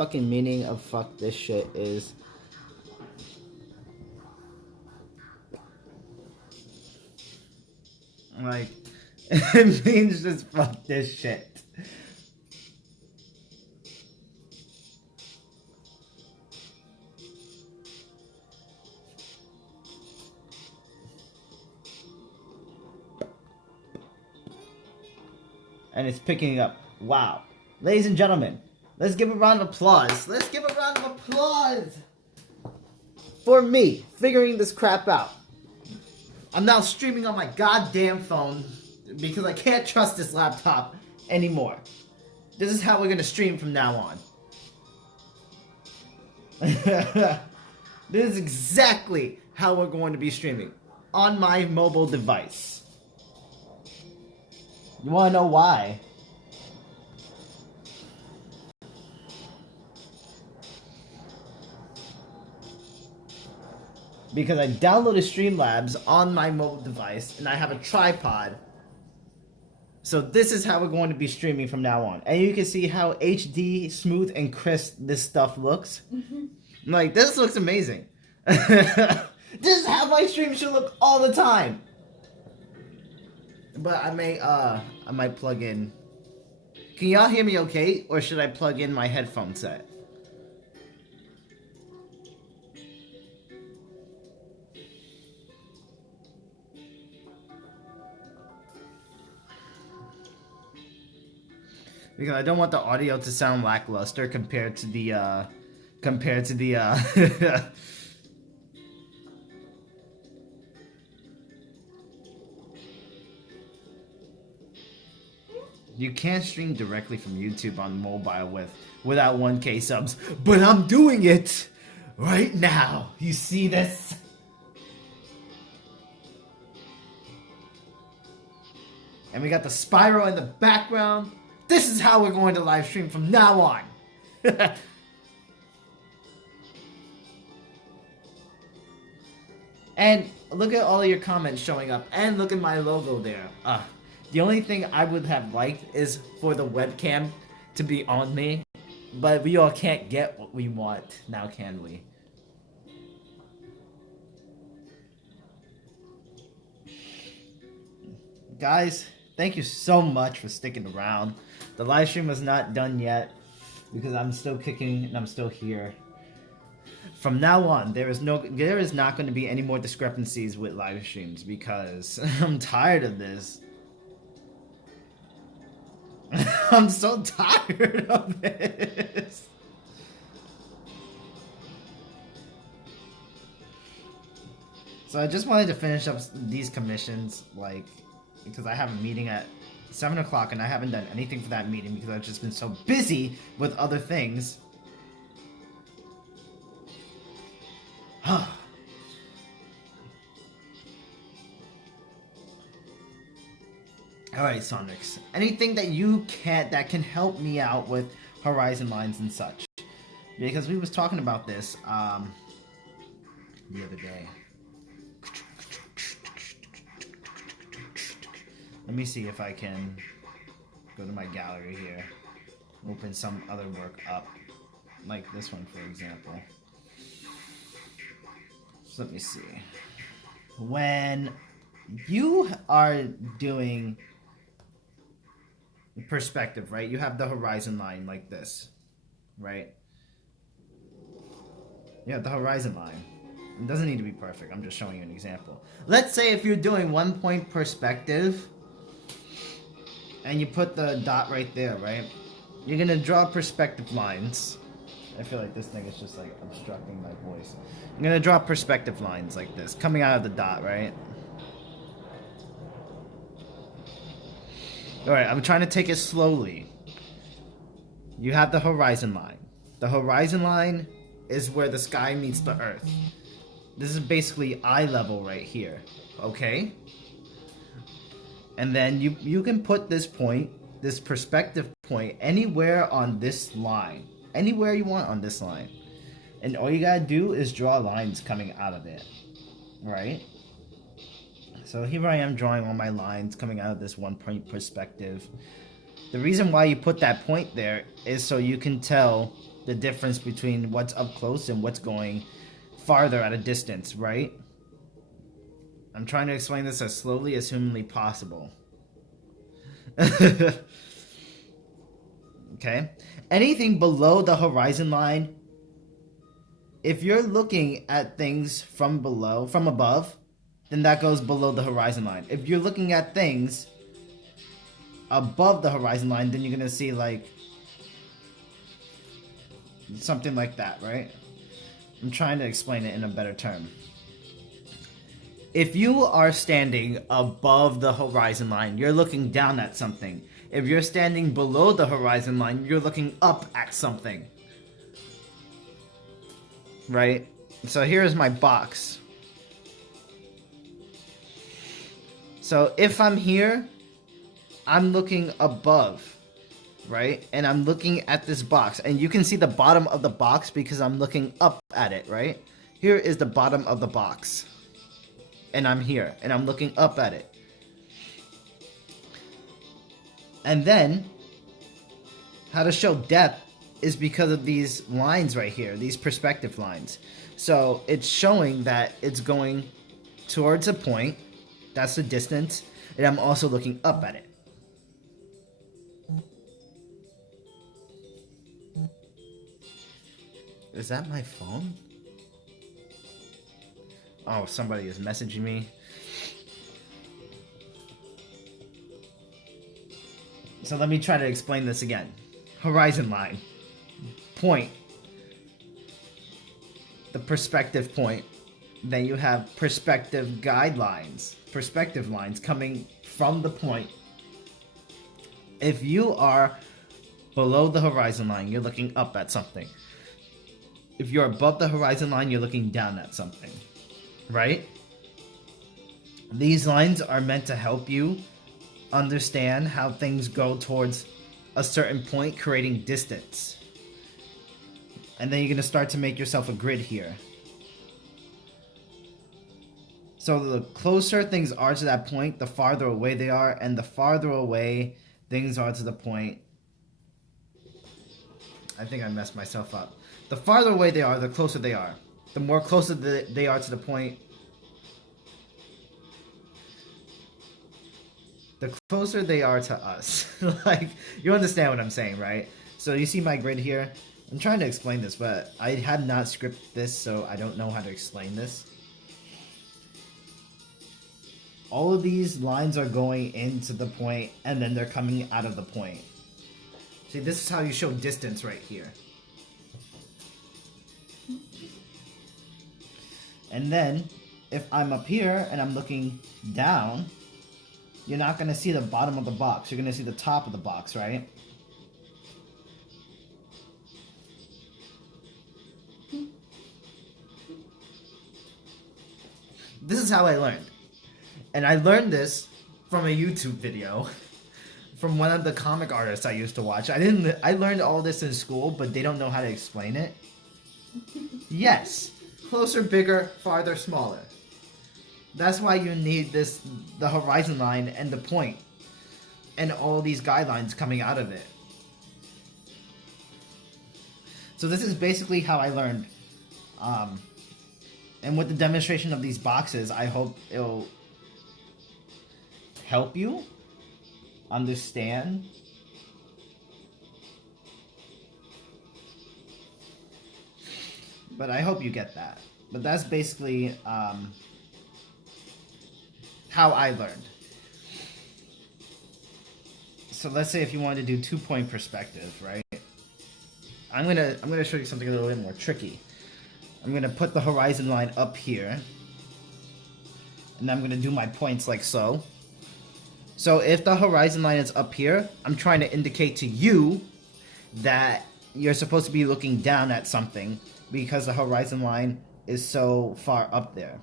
fucking meaning of fuck this shit is. Like, it means just fuck this shit. And it's picking up. Wow. Ladies and gentlemen, let's give a round of applause. Let's give a round of applause for me figuring this crap out. I'm now streaming on my goddamn phone because I can't trust this laptop anymore. This is how we're gonna stream from now on. This is exactly how we're going to be streaming. On my mobile device. You wanna know why? Because I downloaded Streamlabs on my mobile device and I have a tripod. So this is how we're going to be streaming from now on. And you can see how HD, smooth, and crisp this stuff looks. Like, this looks amazing. This is how my stream should look all the time. But I might plug in. Can y'all hear me okay? Or should I plug in my headphone set? Because I don't want the audio to sound lackluster compared to the You can't stream directly from YouTube on mobile without 1K subs, but I'm doing it right now. You see this? And we got the spiral in the background. This is how we're going to live stream from now on. And look at all of your comments showing up, and look at my logo there. The only thing I would have liked is for the webcam to be on me, but we all can't get what we want now, can we? Guys, thank you so much for sticking around. The live stream is not done yet because I'm still kicking and I'm still here. From now on, there is not going to be any more discrepancies with live streams because I'm tired of this. I'm so tired of this. So I just wanted to finish up these commissions, like, because I have a meeting at 7 o'clock and I haven't done anything for that meeting because I've just been so busy with other things. Alright, Sonics. Anything that that can help me out with horizon lines and such. Because we was talking about this the other day. Let me see if I can go to my gallery here. Open some other work up. Like this one, for example. So let me see. When you are doing perspective, right? You have the horizon line like this, right? You have the horizon line. It doesn't need to be perfect. I'm just showing you an example. Let's say if you're doing 1 point perspective and you put the dot right there, right? You're gonna draw perspective lines. I feel like this thing is just like obstructing my voice. I'm gonna draw perspective lines like this, coming out of the dot, right? Alright, I'm trying to take it slowly. You have the horizon line. The horizon line is where the sky meets the earth. This is basically eye level right here, okay? And then you can put this point, this perspective point, anywhere on this line. Anywhere you want on this line. And all you gotta do is draw lines coming out of it, right? So here I am drawing all my lines coming out of this 1 point perspective. The reason why you put that point there is so you can tell the difference between what's up close and what's going farther at a distance, right? I'm trying to explain this as slowly as humanly possible. Okay? Anything below the horizon line, if you're looking at things from above, then that goes below the horizon line. If you're looking at things above the horizon line, then you're gonna see like something like that, right? I'm trying to explain it in a better term. If you are standing above the horizon line, you're looking down at something. If you're standing below the horizon line, you're looking up at something. Right? So here's my box. So if I'm here, I'm looking above, right? And I'm looking at this box. And you can see the bottom of the box because I'm looking up at it, right? Here is the bottom of the box. And I'm here, and I'm looking up at it. And then, how to show depth is because of these lines right here, these perspective lines. So it's showing that it's going towards a point, that's the distance, and I'm also looking up at it. Is that my phone? Oh, somebody is messaging me. So let me try to explain this again. Horizon line. Point. The perspective point. Then you have perspective guidelines. Perspective lines coming from the point. If you are below the horizon line, you're looking up at something. If you're above the horizon line, you're looking down at something. Right? These lines are meant to help you understand how things go towards a certain point, creating distance. And then you're going to start to make yourself a grid here. So the closer things are to that point, the farther away they are, and the farther away things are to the point. I think I messed myself up. The farther away they are, the closer they are. The more closer they are to the point, the closer they are to us. Like, you understand what I'm saying, right? So you see my grid here? I'm trying to explain this, but I had not scripted this, so I don't know how to explain this. All of these lines are going into the point, and then they're coming out of the point. See, this is how you show distance right here. And then, if I'm up here and I'm looking down, you're not going to see the bottom of the box. You're going to see the top of the box, right? This is how I learned. And I learned this from a YouTube video from one of the comic artists I used to watch. I learned all this in school, but they don't know how to explain it. Yes. Closer, bigger, farther, smaller. That's why you need the horizon line and the point, and all these guidelines coming out of it. So this is basically how I learned. And with the demonstration of these boxes, I hope it'll help you understand but I hope you get that. But that's basically how I learned. So let's say if you wanted to do 2-point perspective, right? I'm gonna show you something a little bit more tricky. I'm gonna put the horizon line up here, and I'm gonna do my points like so. So if the horizon line is up here, I'm trying to indicate to you that you're supposed to be looking down at something because the horizon line is so far up there.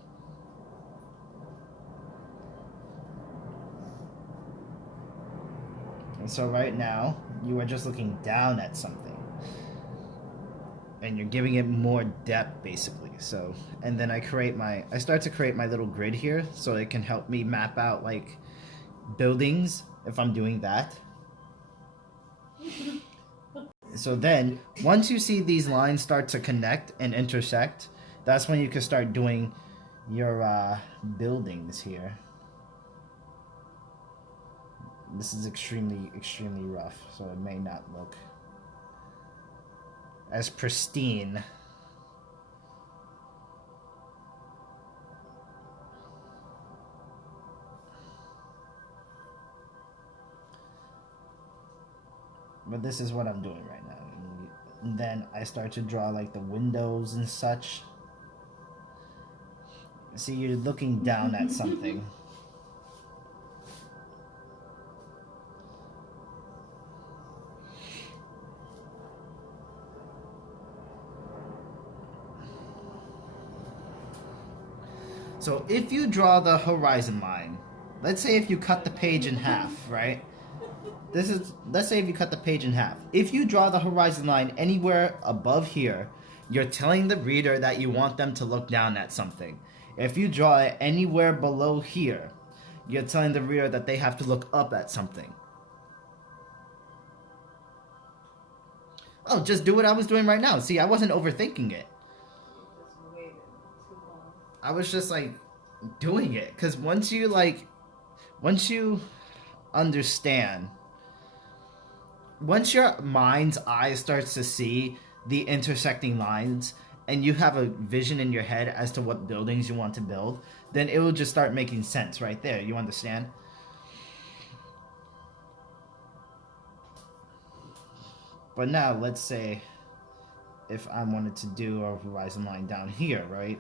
And so right now, you are just looking down at something. And you're giving it more depth, basically. So, and then I start to create my little grid here, so it can help me map out, like, buildings, if I'm doing that. So then, once you see these lines start to connect and intersect, that's when you can start doing your buildings here. This is extremely, extremely rough, so it may not look as pristine. But this is what I'm doing right now. And then I start to draw like the windows and such. See, you're looking down at something. So if you draw the horizon line, let's say if you cut the page in half, right? Let's say if you cut the page in half. If you draw the horizon line anywhere above here, you're telling the reader that you want them to look down at something. If you draw it anywhere below here, you're telling the reader that they have to look up at something. Oh, just do what I was doing right now. See, I wasn't overthinking it. I was just like doing it. Because once you understand, once your mind's eye starts to see the intersecting lines and you have a vision in your head as to what buildings you want to build, then it will just start making sense right there. You understand? But now let's say if I wanted to do a horizon line down here, right?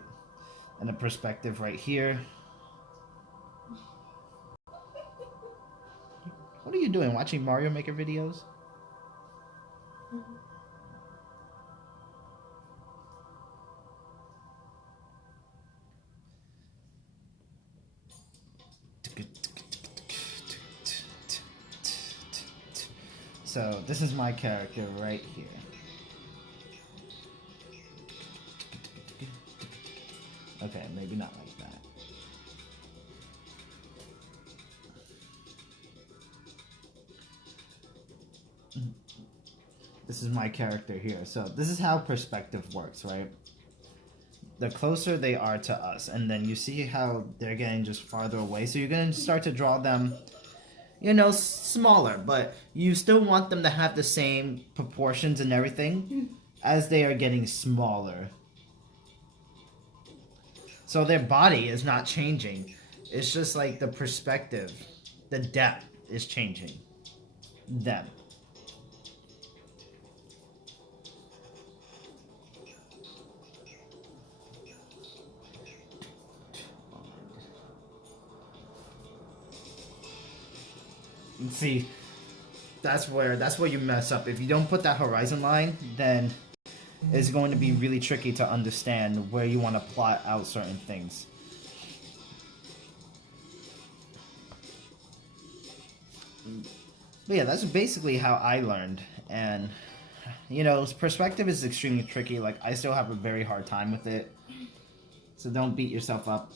And a perspective right here. What are you doing? Watching Mario Maker videos? So this is my character right here. Okay, maybe not like that. This is my character here. So this is how perspective works, right? The closer they are to us, and then you see how they're getting just farther away. So you're going to start to draw them, you know, smaller, but you still want them to have the same proportions and everything as they are getting smaller. So their body is not changing. It's just like the perspective, the depth is changing them. See, that's where you mess up. If you don't put that horizon line, then it's going to be really tricky to understand where you want to plot out certain things. But yeah, that's basically how I learned. And, you know, perspective is extremely tricky. Like, I still have a very hard time with it. So don't beat yourself up.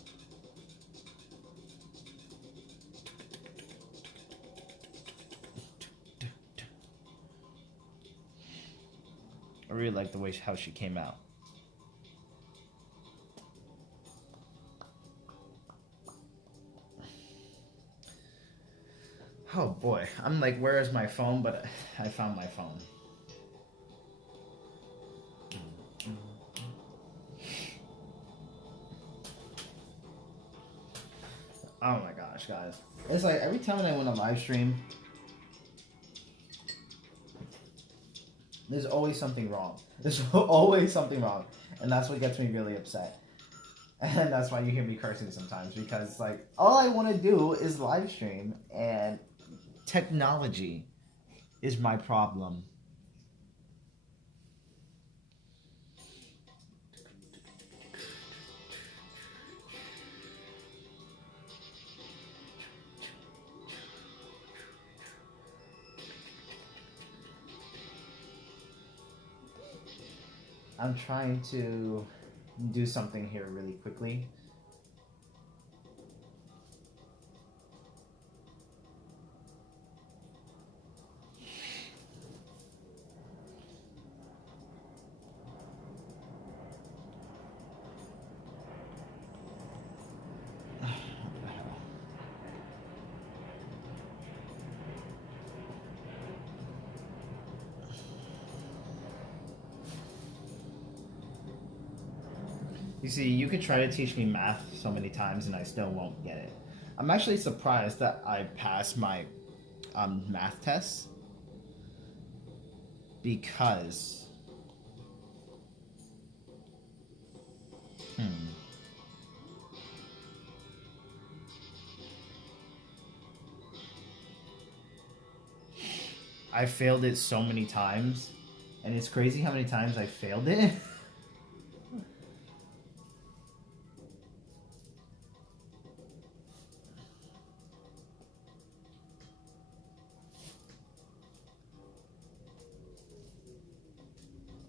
I really like the way how she came out. Oh boy, I'm like, where is my phone? But I found my phone. Oh my gosh, guys. It's like every time I want to live stream, there's always something wrong. There's always something wrong. And that's what gets me really upset. And that's why you hear me cursing sometimes. Because, like, all I want to do is live stream. And technology is my problem. I'm trying to do something here really quickly. You see, you could try to teach me math so many times and I still won't get it. I'm actually surprised that I passed my math tests because I failed it so many times, and it's crazy how many times I failed it.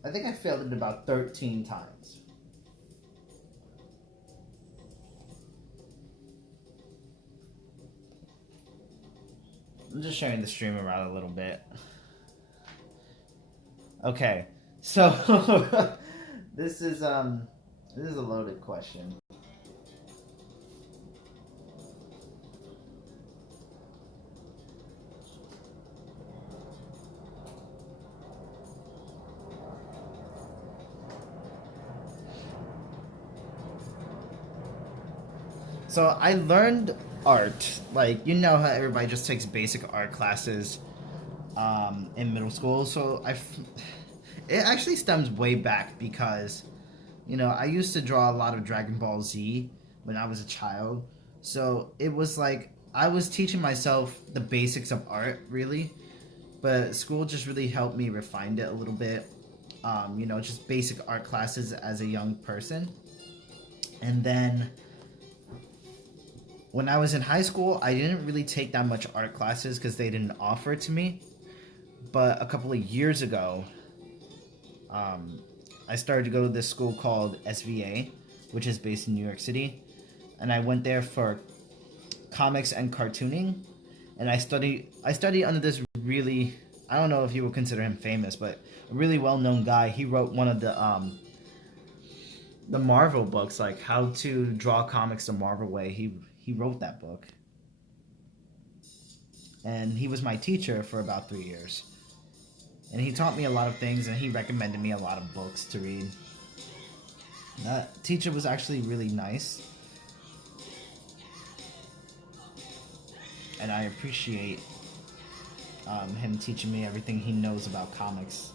I think I failed it about 13 times. I'm just sharing the stream around a little bit. Okay, so this is a loaded question. So I learned art, like you know how everybody just takes basic art classes in middle school. So it actually stems way back because you know I used to draw a lot of Dragon Ball Z when I was a child. So it was like I was teaching myself the basics of art really, but school just really helped me refine it a little bit. You know, just basic art classes as a young person, and then when I was in high school, I didn't really take that much art classes because they didn't offer it to me. But a couple of years ago, I started to go to this school called SVA, which is based in New York City. And I went there for comics and cartooning. And I studied under this really, I don't know if you would consider him famous, but a really well-known guy. He wrote one of the Marvel books, like How to Draw Comics the Marvel Way. He wrote that book. And he was my teacher for about 3 years. And he taught me a lot of things, and he recommended me a lot of books to read. That teacher was actually really nice. And I appreciate him teaching me everything he knows about comics.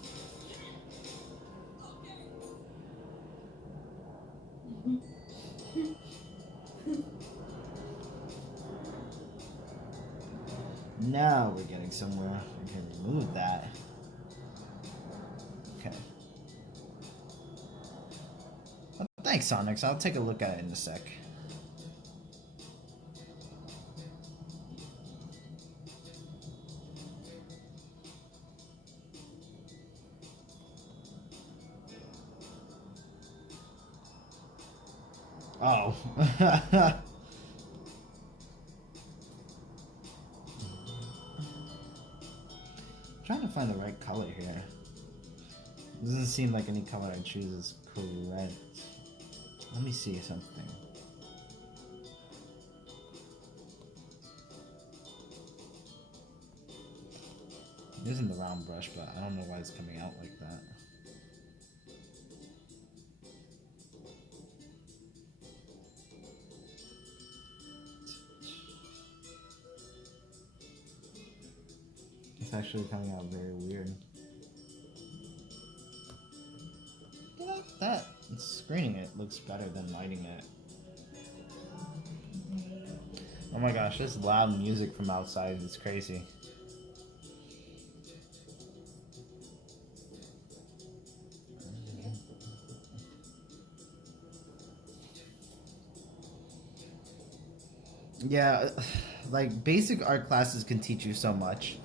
Now we're getting somewhere. We can remove that. Okay. Well, thanks, Onyx. I'll take a look at it in a sec. Oh. Trying to find the right color here. Doesn't seem like any color I choose is correct. Let me see something. I'm using the round brush, but I don't know why it's coming out like that. It's actually coming out very weird. That screening it looks better than lighting it. Oh my gosh, this loud music from outside is crazy. Yeah, like basic art classes can teach you so much.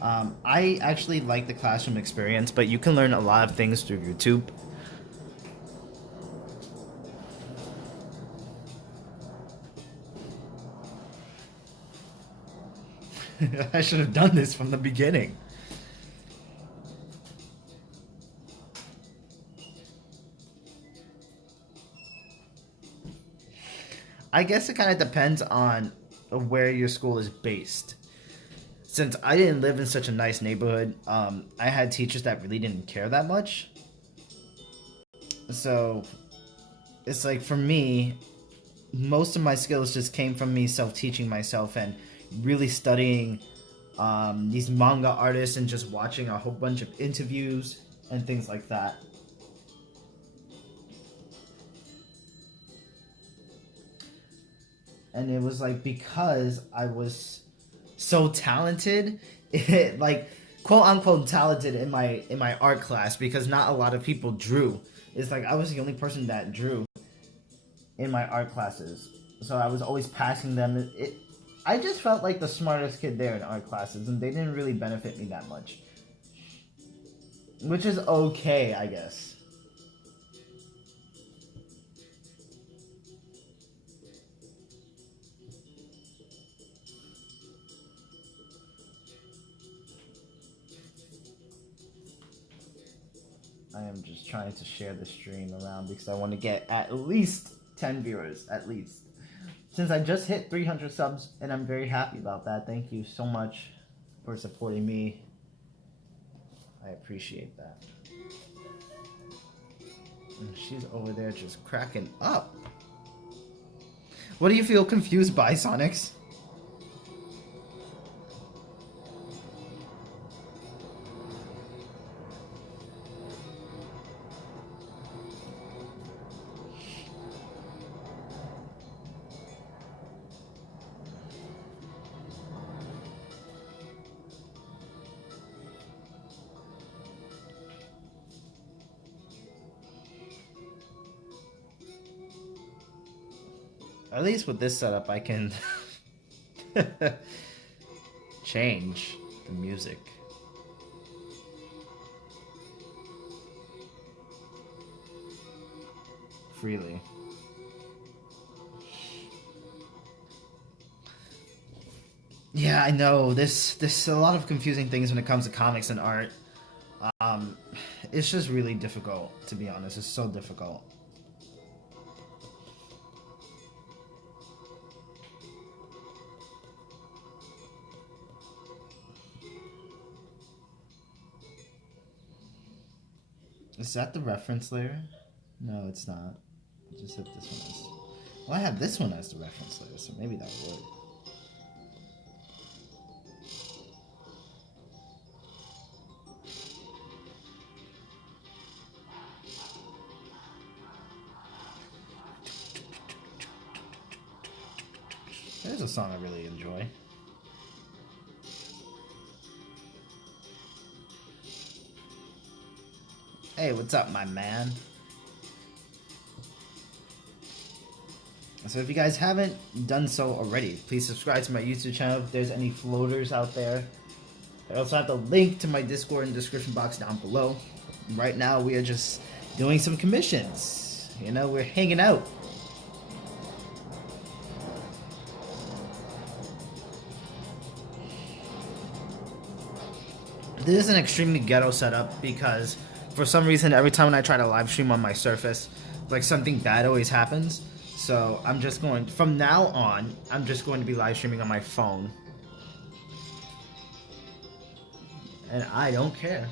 I actually like the classroom experience, but you can learn a lot of things through YouTube. I should have done this from the beginning. I guess it kind of depends on where your school is based. Since I didn't live in such a nice neighborhood, I had teachers that really didn't care that much. So it's like for me, most of my skills just came from me self-teaching myself and really studying these manga artists and just watching a whole bunch of interviews and things like that. And it was like because I was so talented, like quote unquote talented in my art class, because not a lot of people drew. It's like I was the only person that drew in my art classes, so I was always passing them. I just felt like the smartest kid there in art classes, and they didn't really benefit me that much, which is okay, I guess. I am just trying to share the stream around because I want to get at least 10 viewers, at least. Since I just hit 300 subs, and I'm very happy about that. Thank you so much for supporting me. I appreciate that. And she's over there just cracking up. What do you feel confused by, Sonics? At least with this setup, I can change the music. Freely. Yeah, I know. There's a lot of confusing things when it comes to comics and art. It's just really difficult, to be honest. It's so difficult. Is that the reference layer? No, it's not. I just hit this one as... Well, I have this one as the reference layer, so maybe that would. There's a song I really enjoy. Hey, what's up, my man? So if you guys haven't done so already, please subscribe to my YouTube channel if there's any floaters out there. I also have the link to my Discord in the description box down below. Right now we are just doing some commissions. You know, we're hanging out. This is an extremely ghetto setup because for some reason every time when I try to live stream on my Surface, like something bad always happens. So I'm just going, from now on, I'm just going to be live streaming on my phone. And I don't care.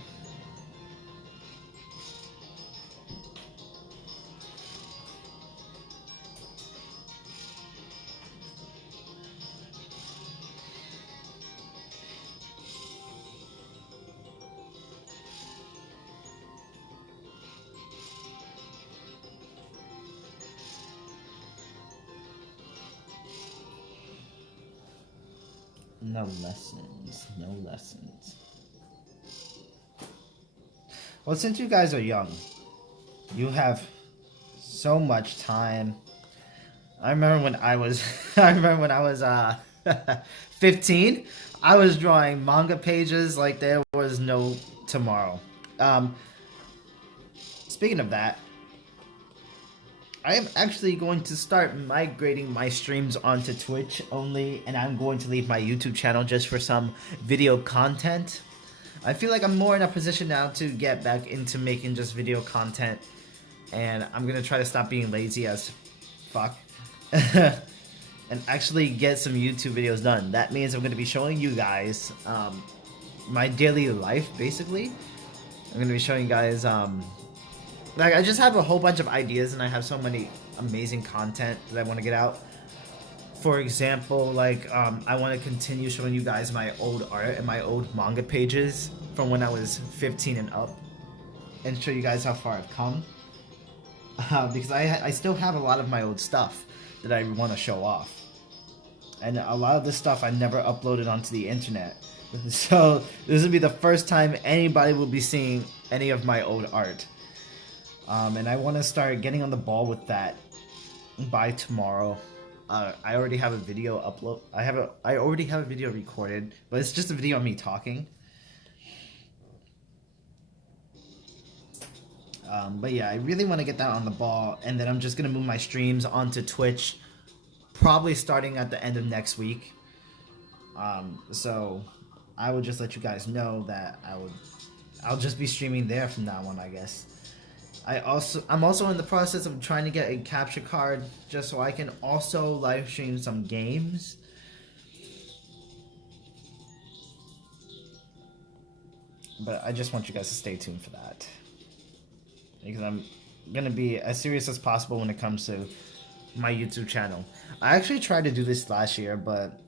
No lessons, no lessons. Well, since you guys are young, you have so much time. I remember when I was, 15, I was drawing manga pages like there was no tomorrow. Speaking of that, I am actually going to start migrating my streams onto Twitch only, and I'm going to leave my YouTube channel just for some video content. I feel like I'm more in a position now to get back into making just video content, and I'm gonna try to stop being lazy as fuck and actually get some YouTube videos done. That means I'm gonna be showing you guys my daily life, basically. I'm gonna be showing you guys Like, I just have a whole bunch of ideas, and I have so many amazing content that I want to get out. For example, like, I want to continue showing you guys my old art and my old manga pages from when I was 15 and up, and show you guys how far I've come. Because I still have a lot of my old stuff that I want to show off. And a lot of this stuff I never uploaded onto the internet. So this will be the first time anybody will be seeing any of my old art. And I want to start getting on the ball with that by tomorrow. I already have a video upload. I already have a video recorded, but it's just a video of me talking. But yeah, I really want to get that on the ball, and then I'm just gonna move my streams onto Twitch, probably starting at the end of next week. So I would just let you guys know that I'll just be streaming there from now on, I guess. I'm also in the process of trying to get a capture card just so I can also live stream some games. But I just want you guys to stay tuned for that, because I'm gonna be as serious as possible when it comes to my YouTube channel. I actually tried to do this last year, but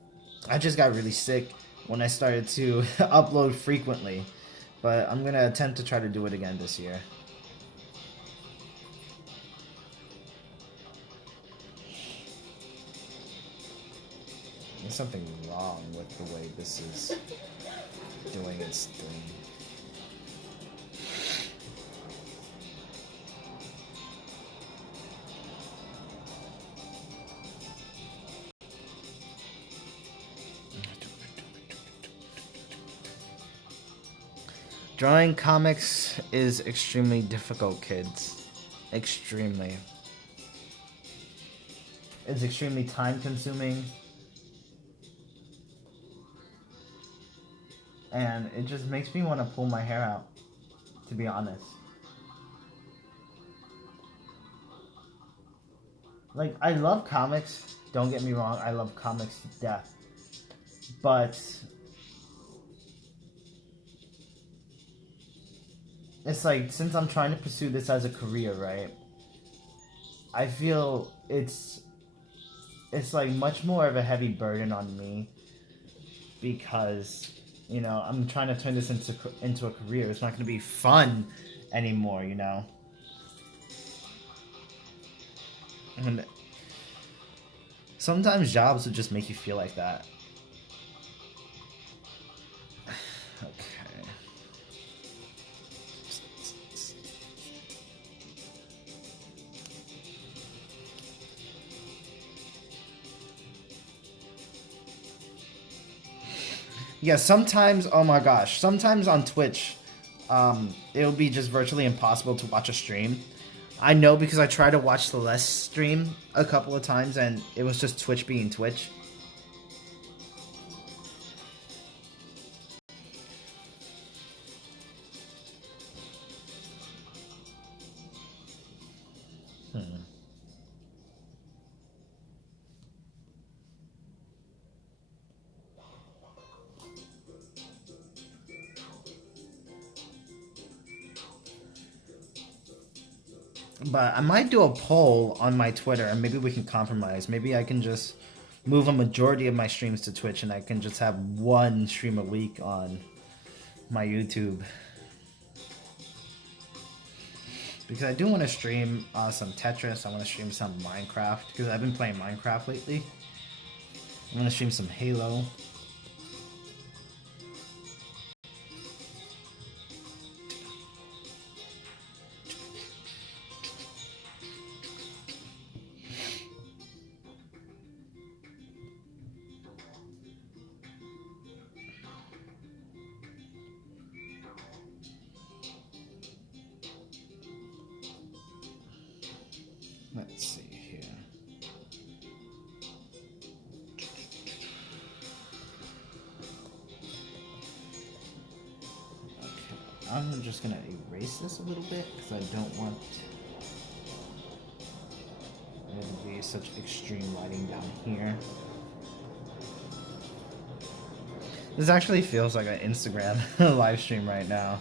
I just got really sick when I started to upload frequently. But I'm gonna attempt to try to do it again this year. There's something wrong with the way this is doing its thing. Drawing comics is extremely difficult, kids. Extremely. It's extremely time consuming. And it just makes me want to pull my hair out, to be honest. Like, I love comics, don't get me wrong, I love comics to death. But it's like, since I'm trying to pursue this as a career, right? I feel it's like much more of a heavy burden on me, because, you know, I'm trying to turn this into a career. It's not going to be fun anymore, you know. And sometimes jobs would just make you feel like that. Okay. Yeah, sometimes, oh my gosh, sometimes on Twitch, it'll be just virtually impossible to watch a stream. I know, because I tried to watch the less stream a couple of times, and it was just Twitch being Twitch. But I might do a poll on my Twitter, and maybe we can compromise. Maybe I can just move a majority of my streams to Twitch, and I can just have one stream a week on my YouTube. Because I do want to stream some Tetris. I want to stream some Minecraft, because I've been playing Minecraft lately. I want to stream some Halo. Let's see here. Okay, I'm just gonna erase this a little bit, because I don't want there to be such extreme lighting down here. This actually feels like an Instagram live stream right now.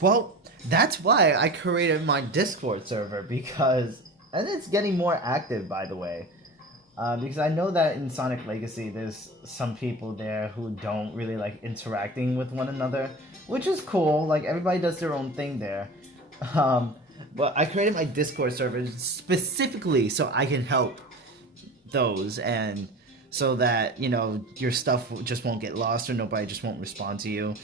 Well, that's why I created my Discord server, because... And it's getting more active, by the way. Because I know that in Sonic Legacy, there's some people there who don't really like interacting with one another, which is cool. Like, everybody does their own thing there. But I created my Discord server specifically so I can help those, and so that, you know, your stuff just won't get lost or nobody just won't respond to you.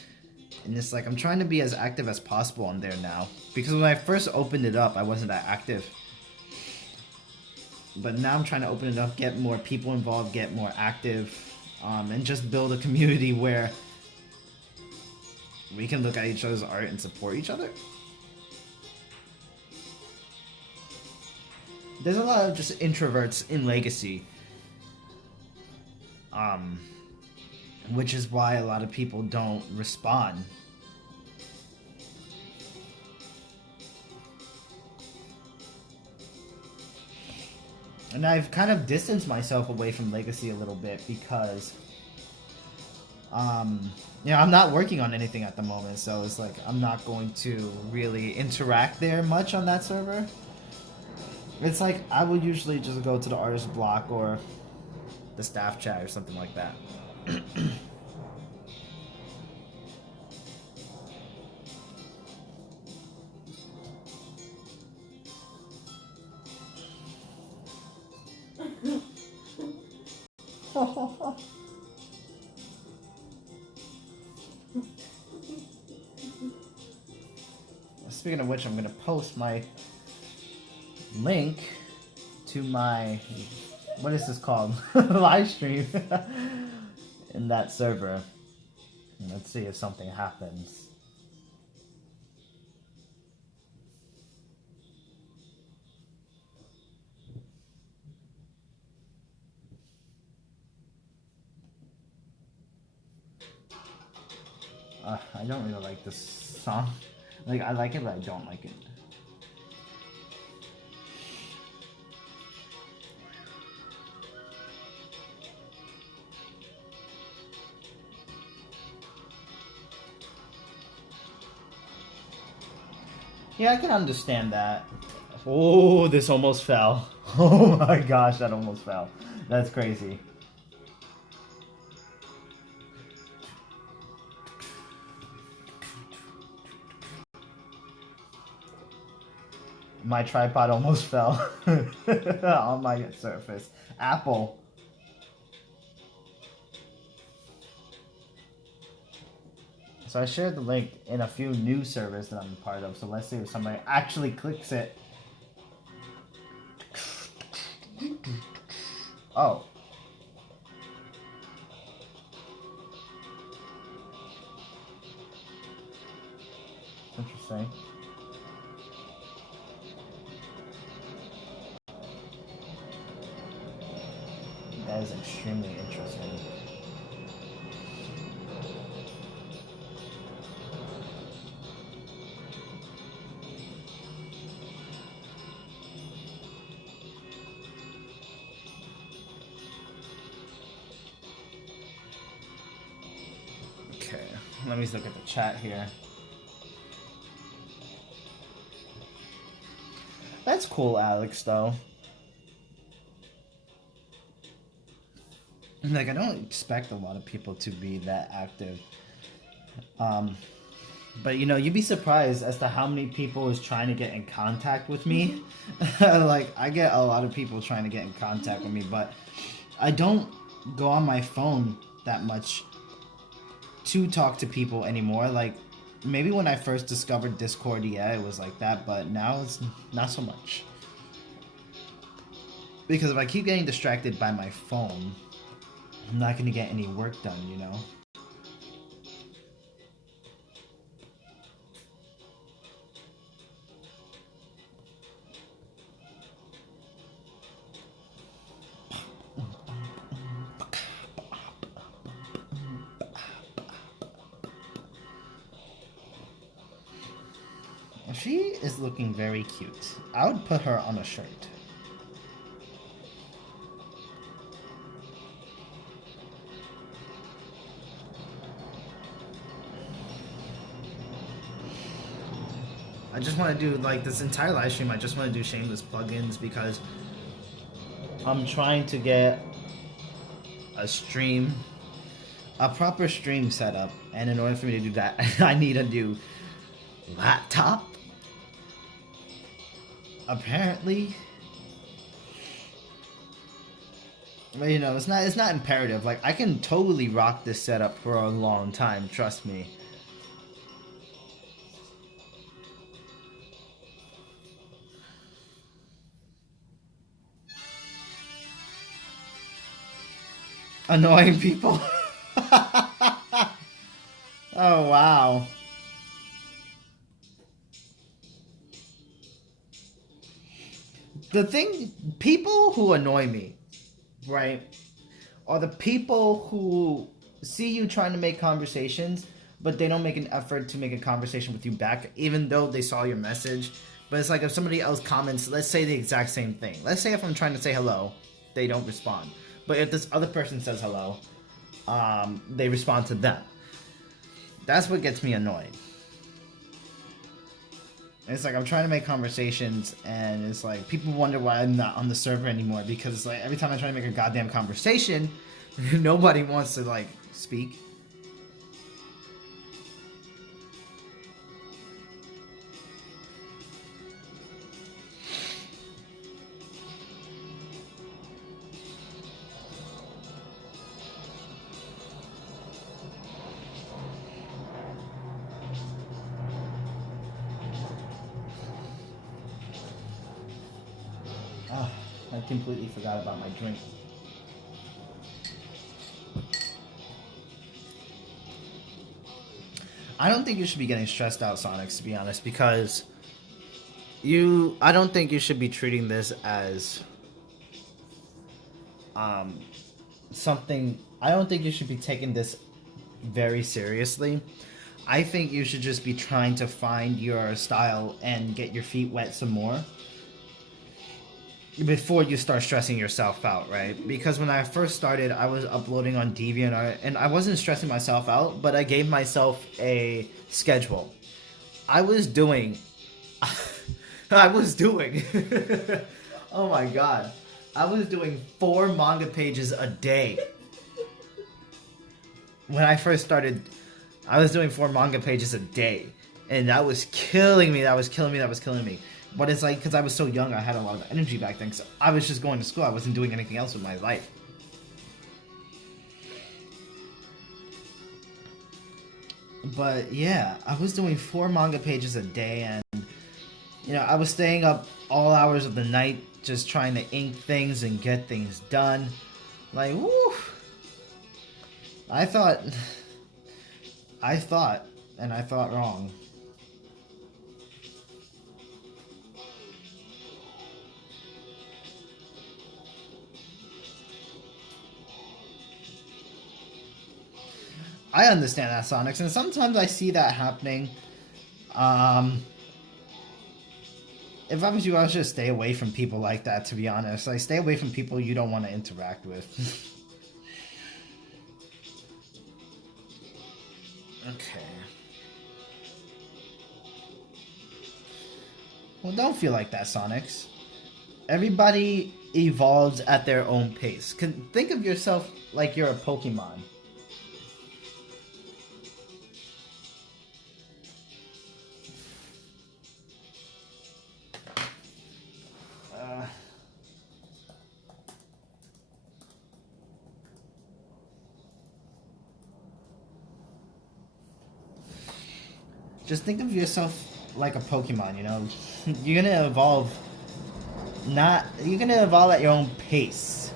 And it's like, I'm trying to be as active as possible on there now. Because when I first opened it up, I wasn't that active. But now I'm trying to open it up, get more people involved, get more active, and just build a community where we can look at each other's art and support each other. There's a lot of just introverts in Legacy. Which is why a lot of people don't respond. And I've kind of distanced myself away from Legacy a little bit because, you know, I'm not working on anything at the moment, so it's like I'm not going to really interact there much on that server. It's like I would usually just go to the artist block or the staff chat or something like that. Speaking of which, I'm gonna post my link to my, what is this called? Live stream in that server. And let's see if something happens. I don't really like this song. Like, I like it, but I don't like it. Yeah, I can understand that. Oh, this almost fell. Oh my gosh, that almost fell. That's crazy. My tripod almost fell on my surface. Apple. So I shared the link in a few new servers that I'm a part of. So let's see if somebody actually clicks it. Oh. Interesting. That is extremely interesting. Okay, let me look at the chat here. That's cool, Alex, though. Like, I don't expect a lot of people to be that active. But, you know, you'd be surprised as to how many people is trying to get in contact with me. Like, I get a lot of people trying to get in contact with me, but I don't go on my phone that much to talk to people anymore. Like, maybe when I first discovered Discord, yeah, it was like that, but now it's not so much. Because if I keep getting distracted by my phone, I'm not going to get any work done, you know? She is looking very cute. I would put her on a shirt. I just want to do, like, this entire live stream, I just want to do shameless plugins because I'm trying to get a proper stream setup, and in order for me to do that, I need a new laptop. Apparently. But, you know, it's not imperative. Like, I can totally rock this setup for a long time, trust me. Annoying people. Oh, wow. The thing, people who annoy me, right, are the people who see you trying to make conversations, but they don't make an effort to make a conversation with you back, even though they saw your message. But it's like if somebody else comments, let's say the exact same thing. Let's say if I'm trying to say hello, they don't respond. But if this other person says hello, they respond to them. That's what gets me annoyed. It's like I'm trying to make conversations, and it's like people wonder why I'm not on the server anymore, because it's like every time I try to make a goddamn conversation, nobody wants to, like, speak. I completely forgot about my drink. I don't think you should be getting stressed out, Sonics, to be honest, because I don't think you should be treating this as something. I don't think you should be taking this very seriously. I think you should just be trying to find your style and get your feet wet some more before you start stressing yourself out, right? Because when I first started, I was uploading on DeviantArt, and I wasn't stressing myself out, but I gave myself a schedule. I was doing oh my god, I was doing 4 manga pages a day. When I first started, I was doing 4 manga pages a day, and that was killing me. But it's like, because I was so young, I had a lot of energy back then. So I was just going to school. I wasn't doing anything else with my life. But yeah, I was doing 4 manga pages a day, and you know, I was staying up all hours of the night just trying to ink things and get things done. Like, woo! I thought wrong. I understand that, Sonics, and sometimes I see that happening. If I was you, I would just stay away from people like that, to be honest. Like, stay away from people you don't want to interact with. Okay. Well, don't feel like that, Sonics. Everybody evolves at their own pace. Think of yourself like you're a Pokemon. Just think of yourself like a Pokemon, you know? You're gonna evolve at your own pace.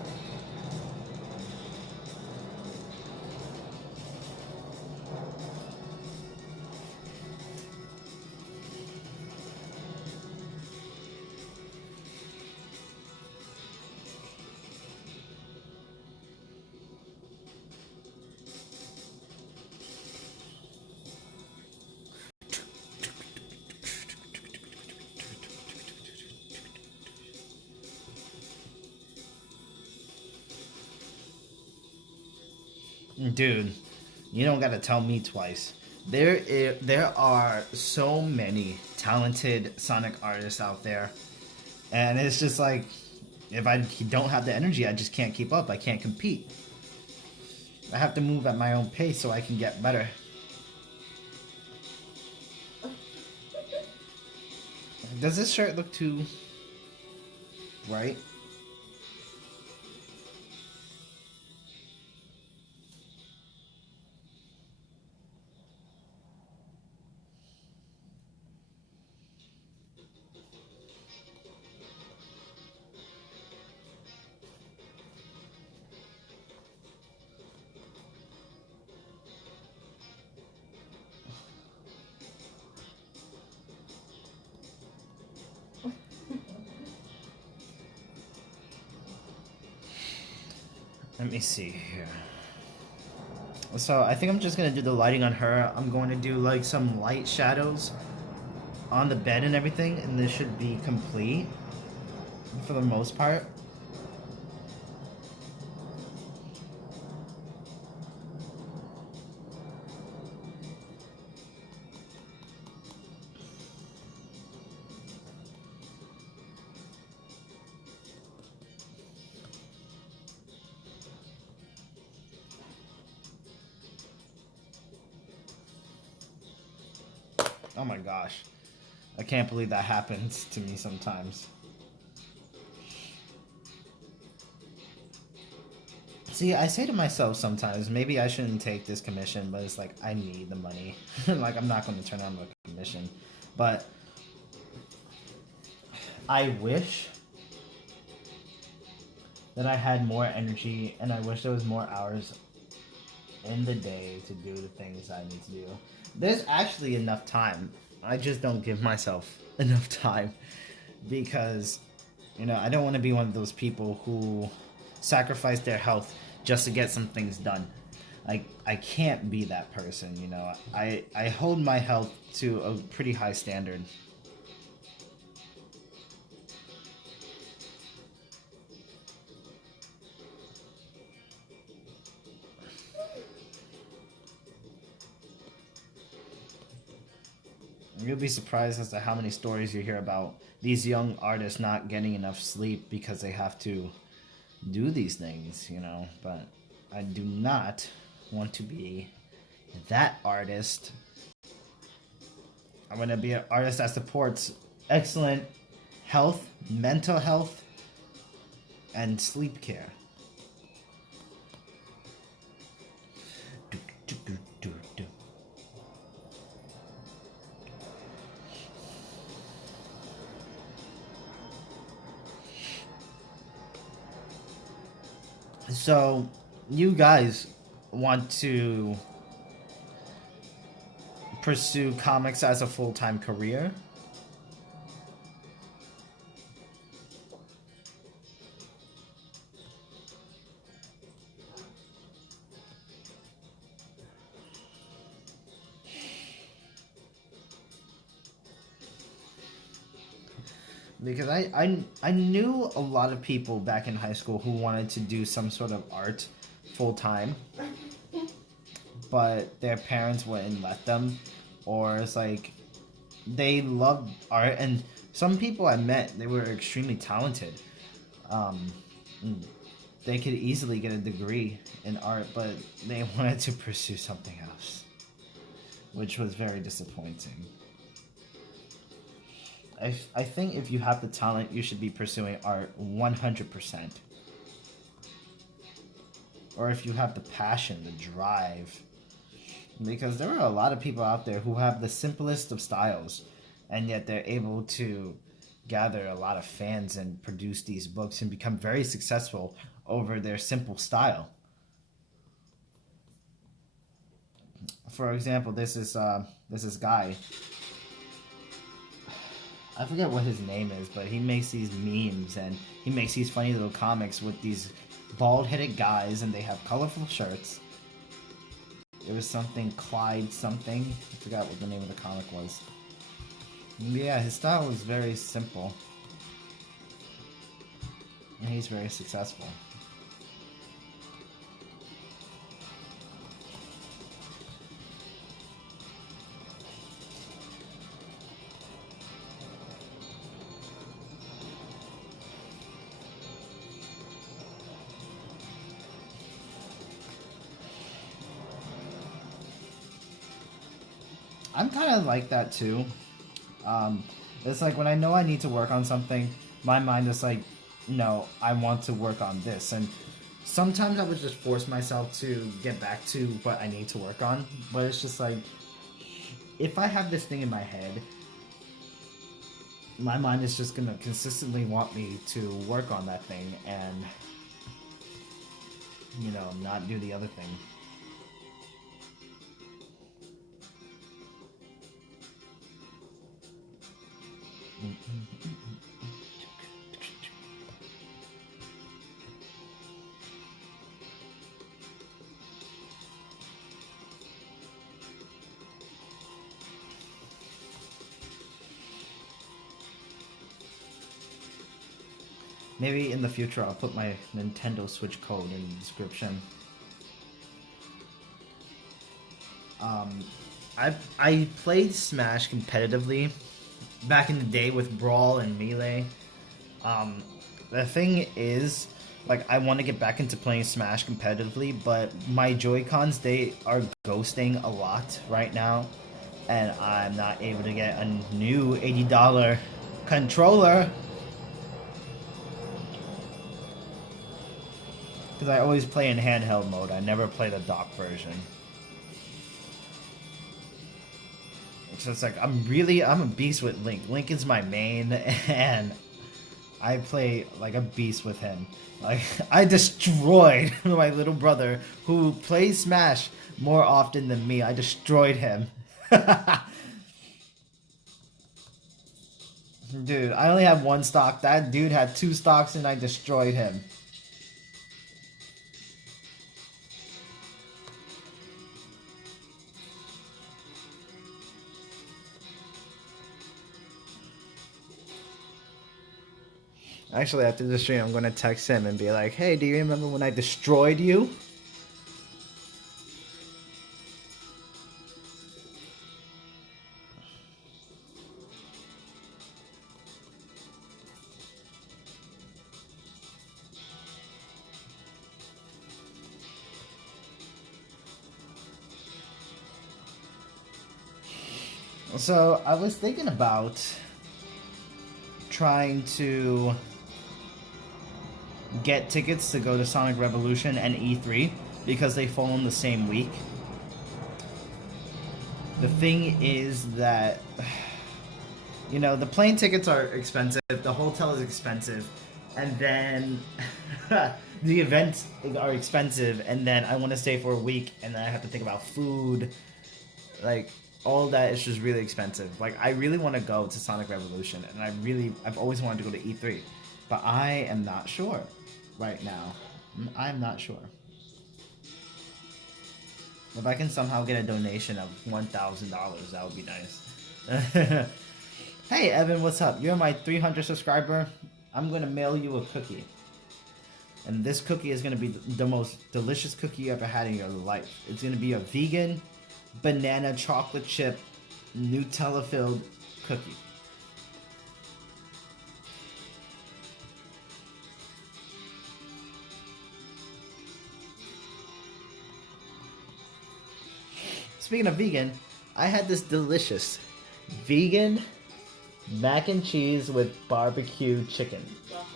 Dude, you don't gotta tell me twice. There are so many talented Sonic artists out there. And it's just like, if I don't have the energy, I just can't keep up. I can't compete. I have to move at my own pace so I can get better. Does this shirt look too bright? Let me see here. So I think I'm just gonna do the lighting on her. I'm going to do like some light shadows on the bed and everything, and this should be complete for the most part. Oh my gosh. I can't believe that happens to me sometimes. See, I say to myself sometimes, maybe I shouldn't take this commission, but it's like, I need the money. Like, I'm not going to turn down the commission. But I wish that I had more energy, and I wish there was more hours in the day to do the things I need to do. There's actually enough time. I just don't give myself enough time because, you know, I don't want to be one of those people who sacrifice their health just to get some things done. I can't be that person, you know. I hold my health to a pretty high standard. You'll be surprised as to how many stories you hear about these young artists not getting enough sleep because they have to do these things, you know. But I do not want to be that artist. I want to be an artist that supports excellent health, mental health, and sleep care. So, you guys want to pursue comics as a full-time career? Because I knew a lot of people back in high school who wanted to do some sort of art full time, but their parents wouldn't let them, or it's like they loved art, and some people I met, they were extremely talented. Um, they could easily get a degree in art, but they wanted to pursue something else, which was very disappointing. I think if you have the talent, you should be pursuing art 100%. Or if you have the passion, the drive. Because there are a lot of people out there who have the simplest of styles, and yet they're able to gather a lot of fans and produce these books and become very successful over their simple style. For example, this is guy. I forget what his name is, but he makes these memes and he makes these funny little comics with these bald-headed guys, and they have colorful shirts. It was something Clyde something. I forgot what the name of the comic was. Yeah, his style was very simple. And he's very successful. I'm kind of like that too. Um, it's like when I know I need to work on something, my mind is like, no, I want to work on this. And sometimes I would just force myself to get back to what I need to work on. But it's just like, if I have this thing in my head, my mind is just gonna consistently want me to work on that thing and, you know, not do the other thing. Maybe in the future I'll put my Nintendo Switch code in the description. I played Smash competitively back in the day with Brawl and Melee. The thing is, like, I want to get back into playing Smash competitively, but my Joy-Cons, they are ghosting a lot right now, and I'm not able to get a new $80 controller. Because I always play in handheld mode, I never play the dock version. So it's like, I'm a beast with Link. Link is my main, and I play like a beast with him. Like, I destroyed my little brother who plays Smash more often than me. I destroyed him. Dude, I only have one stock. That dude had 2 stocks and I destroyed him. Actually, after the stream, I'm gonna text him and be like, hey, do you remember when I destroyed you? So, I was thinking about trying to get tickets to go to Sonic Revolution and E3 because they fall in the same week. The thing is that, you know, the plane tickets are expensive, the hotel is expensive, and then the events are expensive, and then I want to stay for a week, and then I have to think about food. Like, all that is just really expensive. Like, I really want to go to Sonic Revolution, and I've always wanted to go to E3, but I am not sure right now. I'm not sure. If I can somehow get a donation of $1,000, that would be nice. Hey, Evan, what's up? You're my 300 subscriber. I'm going to mail you a cookie. And this cookie is going to be the most delicious cookie you ever had in your life. It's going to be a vegan, banana chocolate chip, Nutella-filled cookie. Speaking of vegan, I had this delicious vegan mac and cheese with barbecue chicken. Buffalo.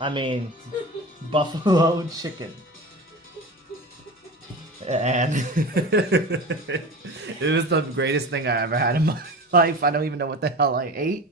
I mean, buffalo chicken. And it was the greatest thing I ever had in my life. I don't even know what the hell I ate.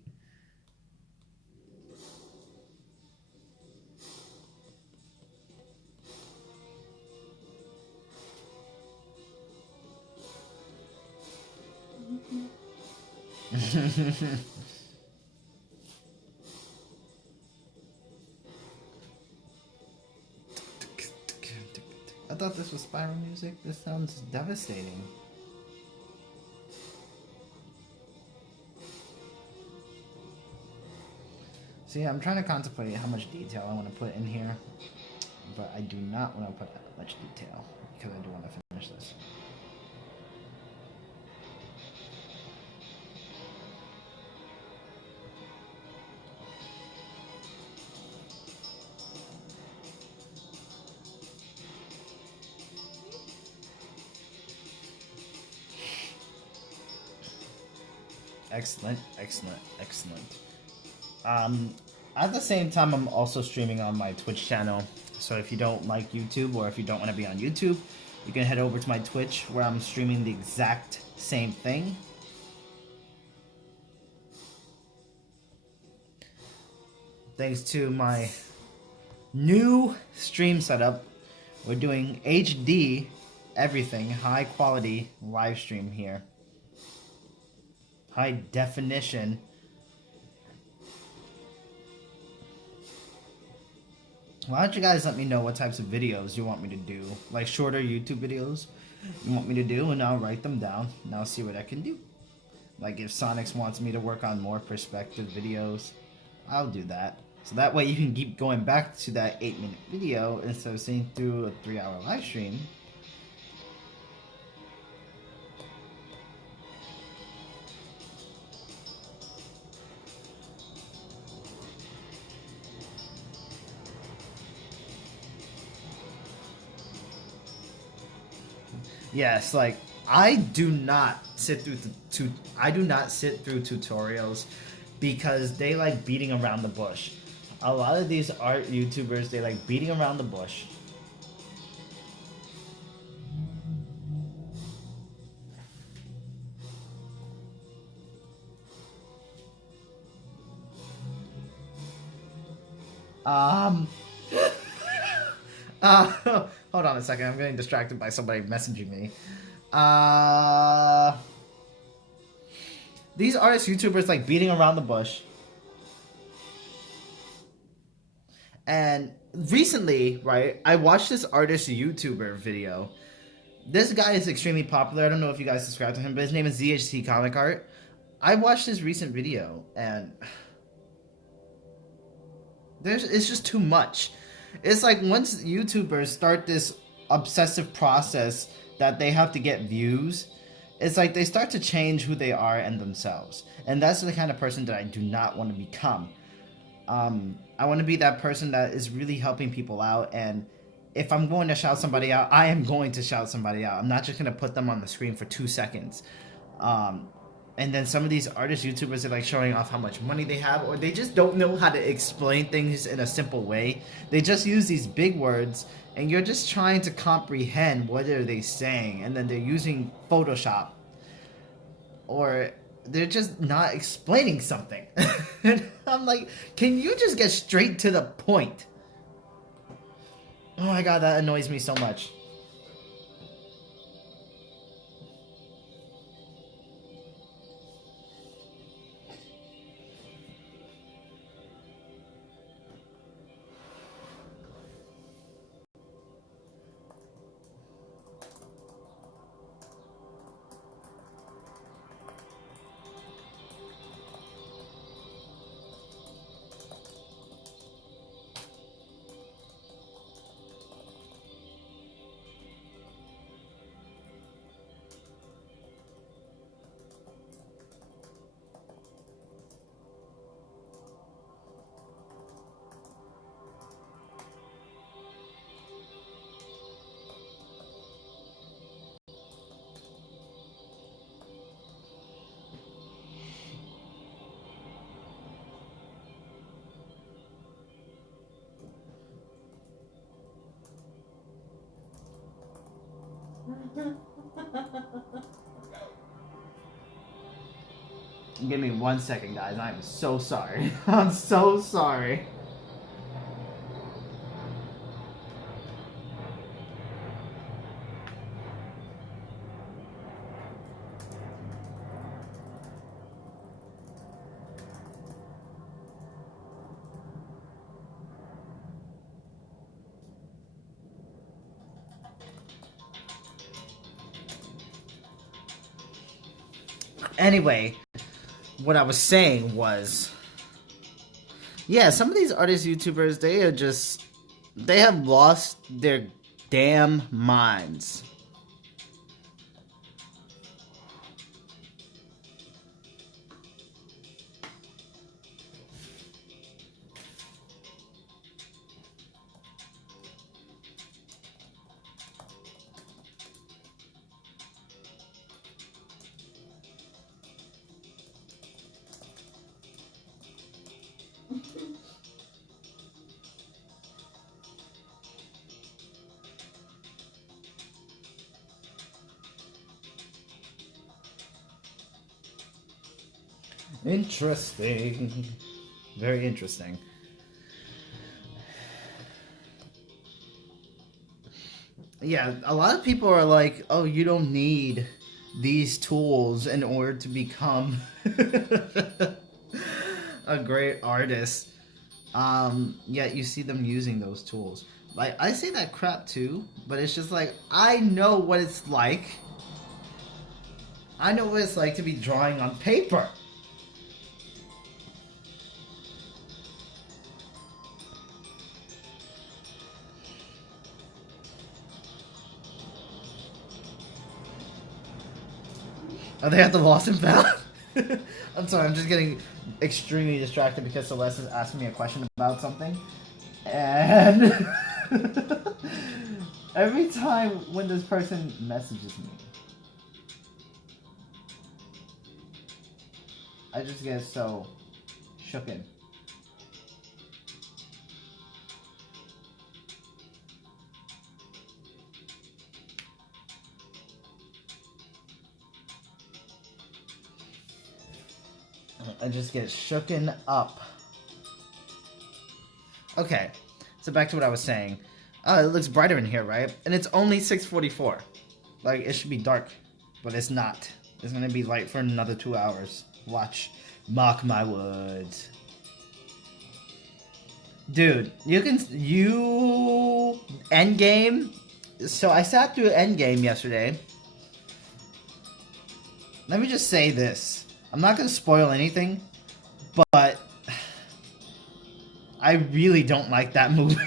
I thought this was Spyro music. This sounds devastating. See, I'm trying to contemplate how much detail I want to put in here, but I do not want to put that much detail because I do want to finish this. Excellent, excellent, excellent. At the same time, I'm also streaming on my Twitch channel. So if you don't like YouTube or if you don't want to be on YouTube, you can head over to my Twitch where I'm streaming the exact same thing. Thanks to my new stream setup, we're doing HD everything, high quality live stream here. High definition. Why don't you guys let me know what types of videos you want me to do? Like shorter YouTube videos you want me to do, and I'll write them down and I'll see what I can do. Like if Sonics wants me to work on more perspective videos, I'll do that. So that way you can keep going back to that 8-minute video instead of seeing through a 3-hour live stream. Yes, like I do not sit through tutorials because they like beating around the bush. A lot of these art YouTubers, they like beating around the bush. Hold on a second. I'm getting distracted by somebody messaging me. These artist YouTubers like beating around the bush. And recently, right, I watched this artist YouTuber video. This guy is extremely popular. I don't know if you guys subscribe to him, but his name is ZHC Comic Art. I watched his recent video, and it's just too much. It's like once YouTubers start this obsessive process that they have to get views, it's like they start to change who they are and themselves. And that's the kind of person that I do not want to become. I want to be that person that is really helping people out, and if I'm going to shout somebody out, I am going to shout somebody out. I'm not just going to put them on the screen for 2 seconds. And then some of these artist YouTubers are like showing off how much money they have, or they just don't know how to explain things in a simple way. They just use these big words, and you're just trying to comprehend what are they saying, and then they're using Photoshop, or they're just not explaining something. And I'm like, can you just get straight to the point? Oh my god, that annoys me so much. Give me 1 second, guys. I'm so sorry. I'm so sorry. Anyway, what I was saying was, yeah, some of these artist YouTubers, they have lost their damn minds. Interesting. Very interesting. Yeah, a lot of people are like, oh, you don't need these tools in order to become a great artist. Yet you see them using those tools. Like, I say that crap too, but it's just like, I know what it's like. I know what it's like to be drawing on paper. Oh, they have the lost and found? I'm sorry, I'm just getting extremely distracted because Celeste is asking me a question about something. And every time when this person messages me, I just get so shooken. I just get shooken up. Okay, so back to what I was saying. It looks brighter in here, right? And it's only 6:44. Like, it should be dark, but it's not. It's gonna be light for another 2 hours. Watch. Mark my words. Dude, Endgame? So I sat through Endgame yesterday. Let me just say this. I'm not gonna spoil anything, but I really don't like that movie.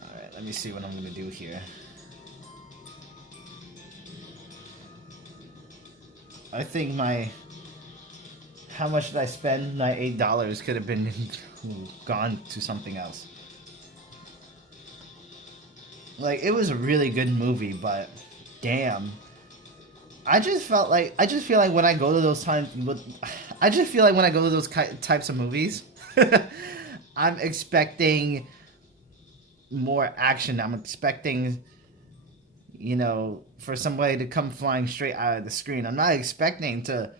Alright, let me see what I'm gonna do here. I think how much did I spend? My $8 could have been gone to something else. Like, it was a really good movie, but damn. I just feel like when I go to those types of movies, I'm expecting more action. I'm expecting, for somebody to come flying straight out of the screen. I'm not expecting to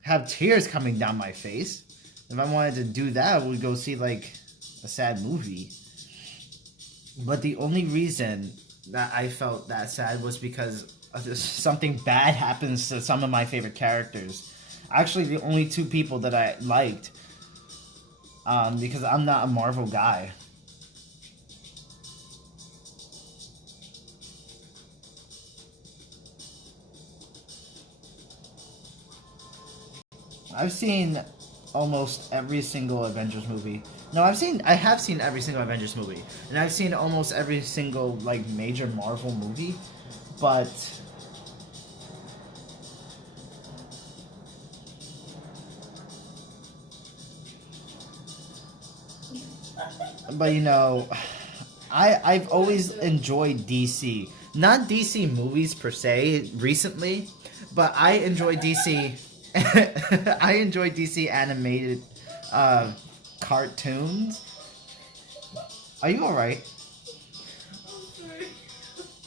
have tears coming down my face. If I wanted to do that, we'd go see, like, a sad movie. But the only reason that I felt that sad was because something bad happens to some of my favorite characters. Actually, the only two people that I liked, because I'm not a Marvel guy. I've seen almost every single Avengers movie. No, I have seen every single Avengers movie. And I've seen almost every single, like, major Marvel movie. But I've always enjoyed DC. Not DC movies per se recently, but I enjoy DC I enjoy DC animated cartoons. Are you alright?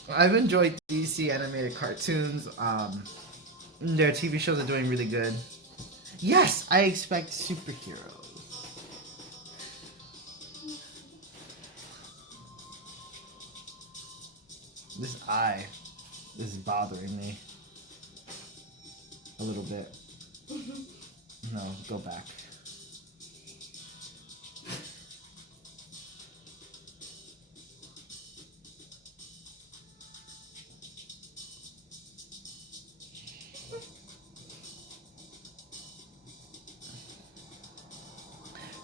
I've enjoyed DC animated cartoons. Their TV shows are doing really good. Yes, I expect superheroes. This eye is bothering me a little bit. No, go back.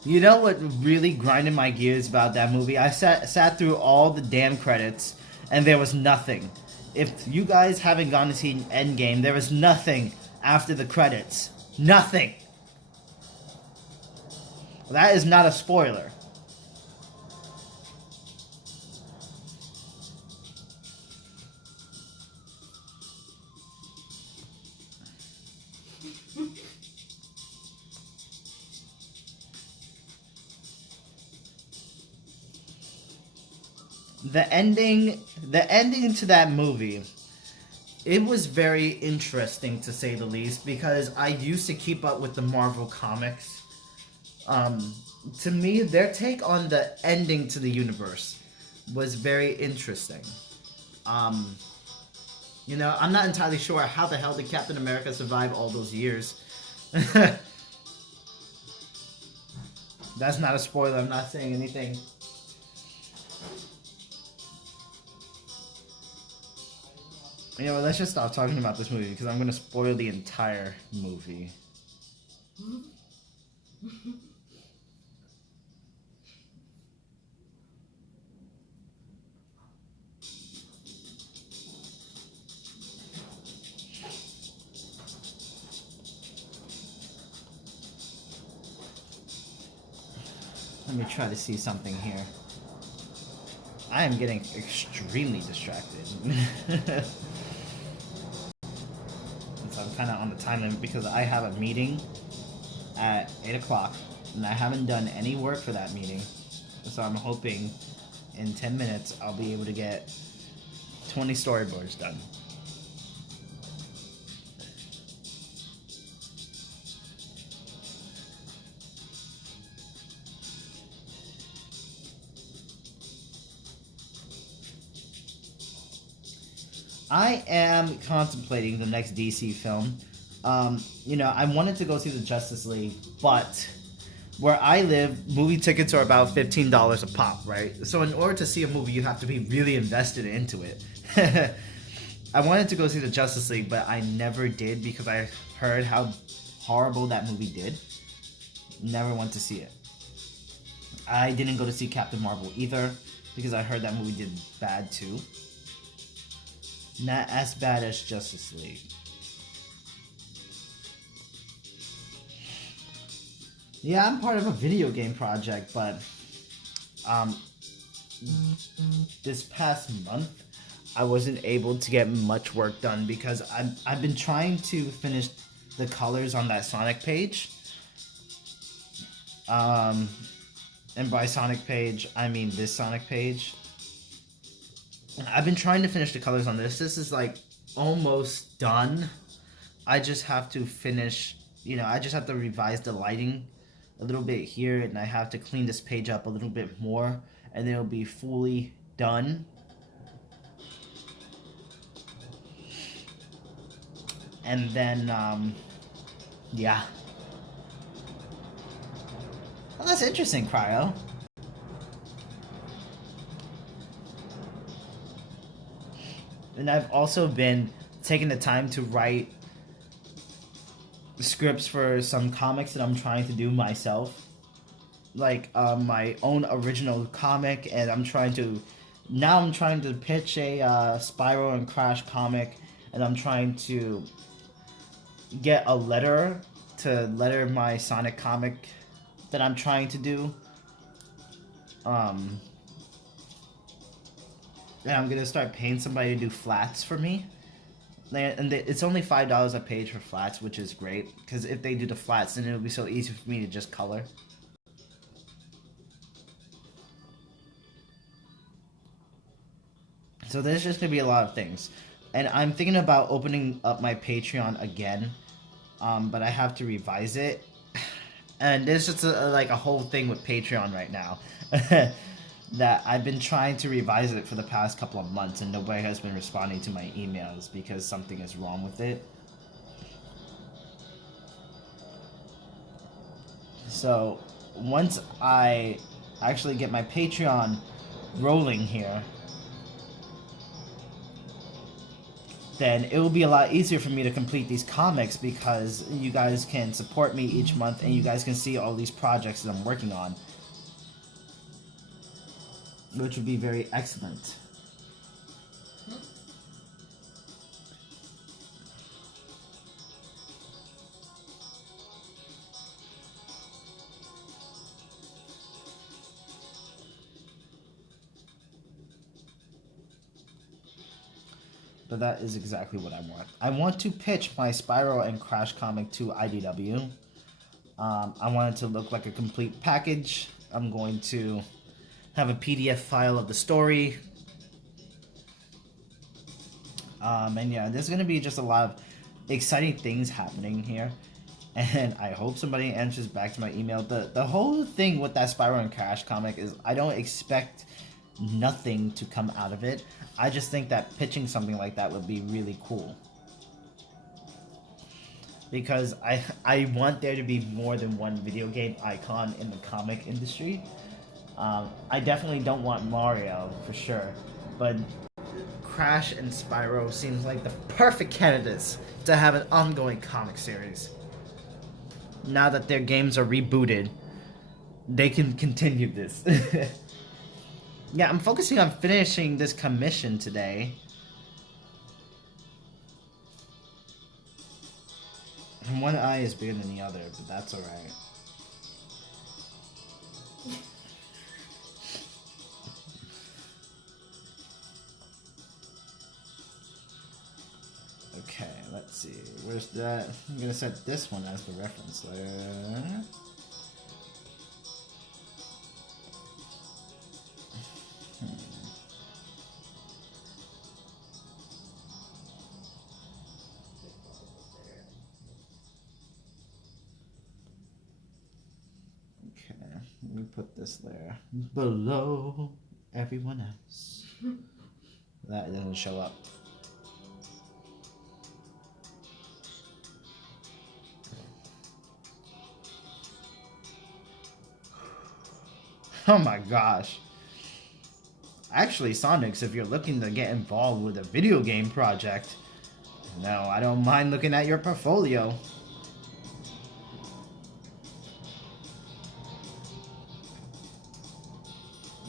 You know what really grinded my gears about that movie? I sat through all the damn credits, and there was nothing. If you guys haven't gone to see Endgame, there was nothing after the credits. Nothing. That is not a spoiler. the ending to that movie, it was very interesting to say the least, because I used to keep up with the Marvel comics. To me, their take on the ending to the universe was very interesting. You know, I'm not entirely sure how the hell did Captain America survive all those years. That's not a spoiler, I'm not saying anything. You know, let's just stop talking about this movie because I'm gonna spoil the entire movie. Let me try to see something here. I am getting extremely distracted. So I'm kind of on the time limit because I have a meeting at 8 o'clock and I haven't done any work for that meeting. So I'm hoping in 10 minutes I'll be able to get 20 storyboards done. I am contemplating the next DC film. You know, I wanted to go see the Justice League, but where I live, movie tickets are about $15 a pop, right? So in order to see a movie, you have to be really invested into it. I wanted to go see the Justice League, but I never did because I heard how horrible that movie did. Never went to see it. I didn't go to see Captain Marvel either because I heard that movie did bad too. Not as bad as Justice League. Yeah, I'm part of a video game project, but this past month I wasn't able to get much work done because I've been trying to finish the colors on that Sonic page. And by Sonic page, I mean this Sonic page. I've been trying to finish the colors on this. This is like almost done. I just have to finish, you know, I just have to revise the lighting a little bit here, and I have to clean this page up a little bit more, and then it'll be fully done. And then, yeah. Well, that's interesting, Cryo. And I've also been taking the time to write scripts for some comics that I'm trying to do myself. Like my own original comic, and I'm trying to pitch a Spyro and Crash comic, and I'm trying to get a letter to letter my Sonic comic that I'm trying to do. And I'm gonna start paying somebody to do flats for me. And it's only $5 a page for flats, which is great, because if they do the flats, then it'll be so easy for me to just color. So there's just gonna be a lot of things, and I'm thinking about opening up my Patreon again, but I have to revise it. And there's just like a whole thing with Patreon right now. That I've been trying to revise it for the past couple of months, and nobody has been responding to my emails because something is wrong with it. So once I actually get my Patreon rolling here, then it will be a lot easier for me to complete these comics because you guys can support me each month and you guys can see all these projects that I'm working on, which would be very excellent. But that is exactly what I want. I want to pitch my Spyro and Crash comic to IDW. I want it to look like a complete package. I'm going to have a PDF file of the story, And yeah, there's gonna be just a lot of exciting things happening here. And I hope somebody answers back to my email. The whole thing with that Spiral and Crash comic is I don't expect nothing to come out of it. I just think that pitching something like that would be really cool. Because I want there to be more than one video game icon in the comic industry. I definitely don't want Mario, for sure. But Crash and Spyro seems like the perfect candidates to have an ongoing comic series. Now that their games are rebooted, they can continue this. Yeah, I'm focusing on finishing this commission today. And one eye is bigger than the other, but that's alright. Okay, let's see. Where's that? I'm gonna set this one as the reference layer. Let me put this layer below everyone else. That doesn't show up. Oh my gosh. Actually, Sonics, if you're looking to get involved with a video game project, no, I don't mind looking at your portfolio.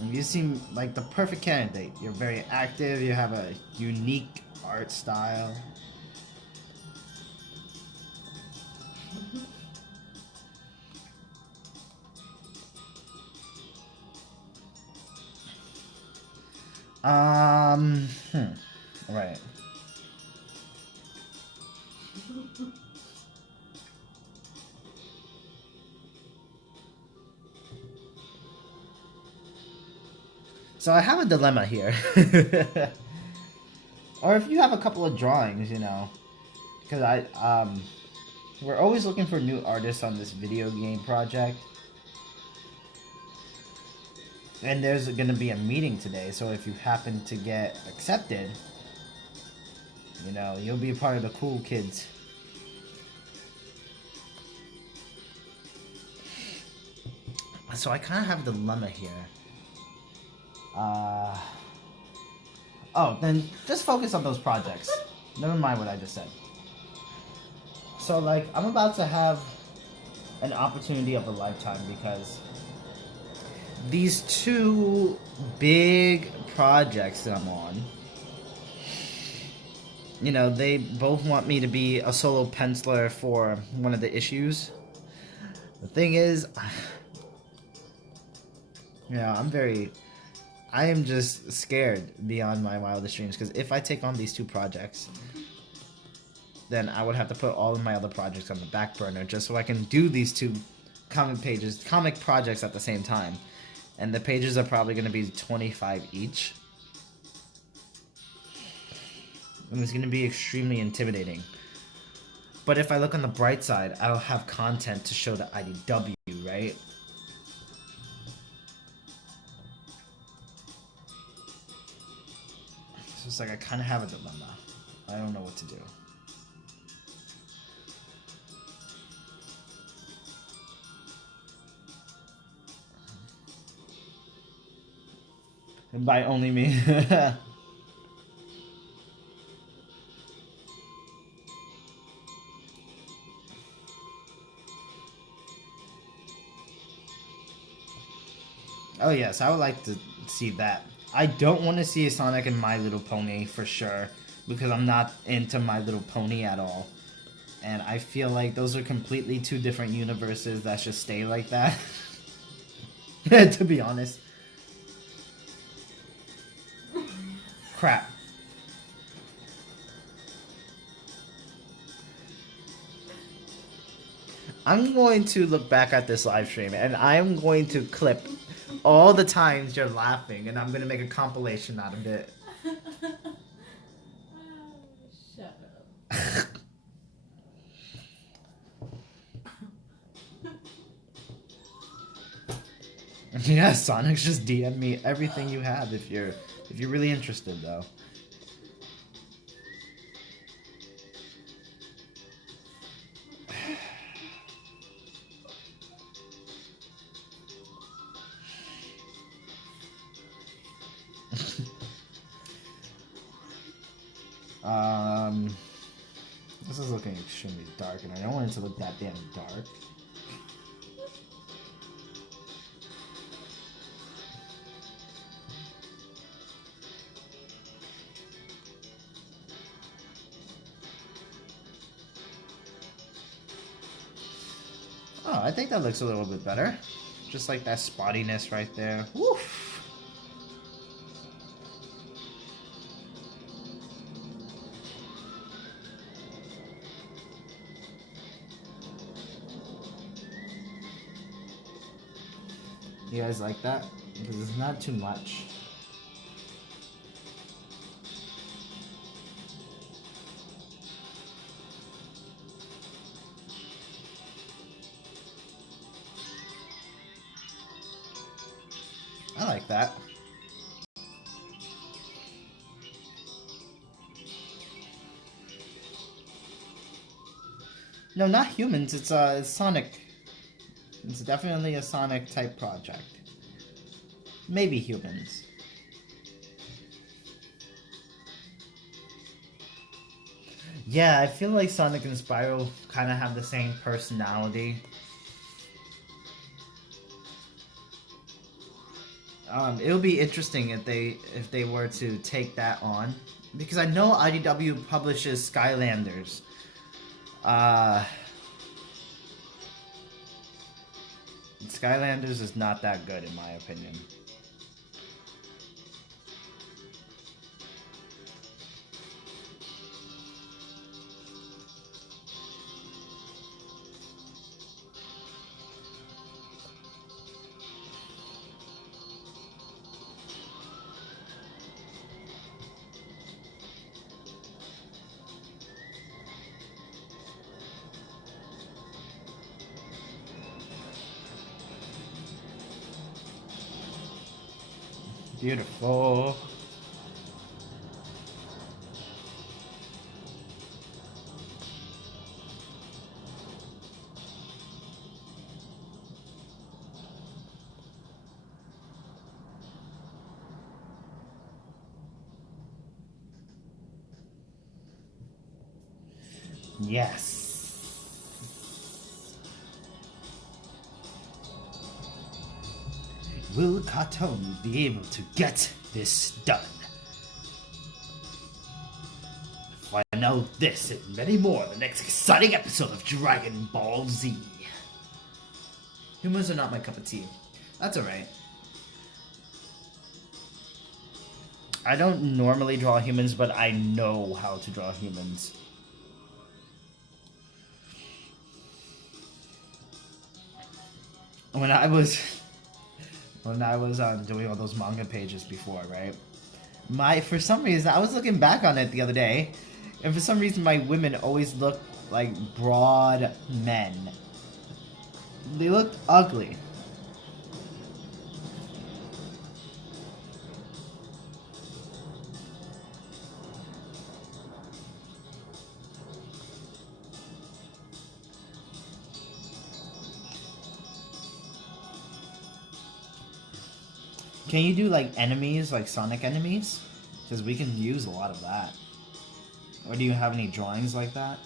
You seem like the perfect candidate. You're very active, you have a unique art style. Right. So I have a dilemma here. Or if you have a couple of drawings, you know. Because we're always looking for new artists on this video game project. And there's gonna be a meeting today, so if you happen to get accepted, you know, you'll be a part of the cool kids. So I kind of have a dilemma here. Oh, then just focus on those projects. Never mind what I just said. So, like, I'm about to have an opportunity of a lifetime because these two big projects that I'm on, you know, they both want me to be a solo penciler for one of the issues. The thing is, you know, I am just scared beyond my wildest dreams because if I take on these two projects, then I would have to put all of my other projects on the back burner just so I can do these two comic projects at the same time. And the pages are probably going to be 25 each. And it's going to be extremely intimidating. But if I look on the bright side, I'll have content to show the IDW, right? So it's like I kind of have a dilemma. I don't know what to do. And by only me. Oh yes, I would like to see that. I don't want to see a Sonic and My Little Pony for sure, because I'm not into My Little Pony at all. And I feel like those are completely two different universes that should stay like that. To be honest. Crap. I'm going to look back at this live stream and I'm going to clip all the times you're laughing and I'm going to make a compilation out of it. Yeah, Sonic, just DM me everything you have if you're really interested, though. This is looking extremely dark, and I don't want it to look that damn dark. Oh, I think that looks a little bit better. Just like that spottiness right there. Woof! You guys like that? Because it's not too much. I like that. No, not humans. It's Sonic. It's definitely a Sonic type project. Maybe humans. Yeah, I feel like Sonic and Spyro kind of have the same personality. It would be interesting if they were to take that on, because I know IDW publishes Skylanders. Skylanders is not that good in my opinion. Beautiful. Yes. Will Cartoon be able to get this done? Find out this and many more in the next exciting episode of Dragon Ball Z. Humans are not my cup of tea. That's alright. I don't normally draw humans, but I know how to draw humans. When I was doing all those manga pages before, right? For some reason, I was looking back on it the other day, and for some reason, my women always looked like broad men. They looked ugly. Can you do like enemies, like Sonic enemies? Because we can use a lot of that. Or do you have any drawings like that?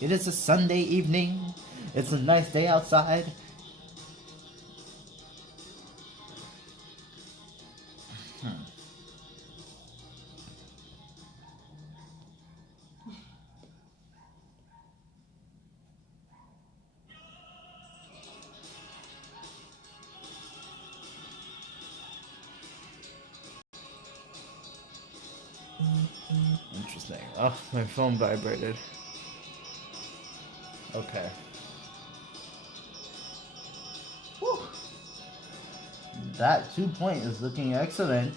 It is a Sunday evening. It's a nice day outside. this thing? Oh, my phone vibrated. Okay. Whew. That 2-point is looking excellent.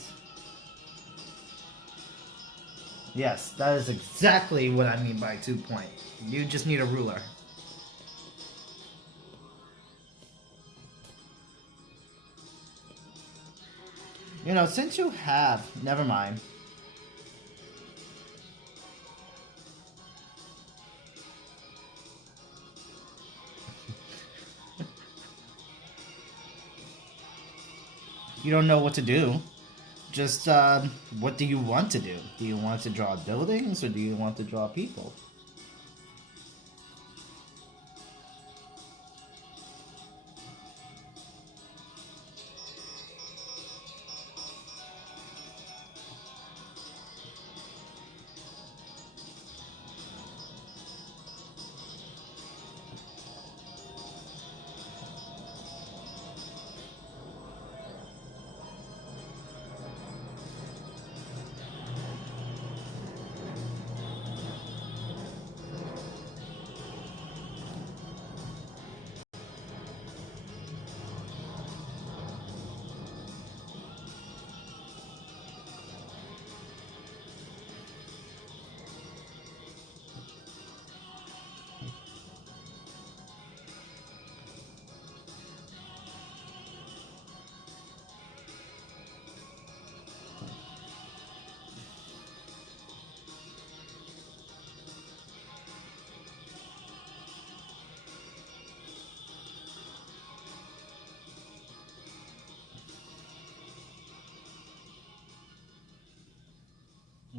Yes, that is exactly what I mean by 2-point. You just need a ruler. You know, since you have... Never mind. You don't know what to do. Just, what do you want to do? Do you want to draw buildings, or do you want to draw people?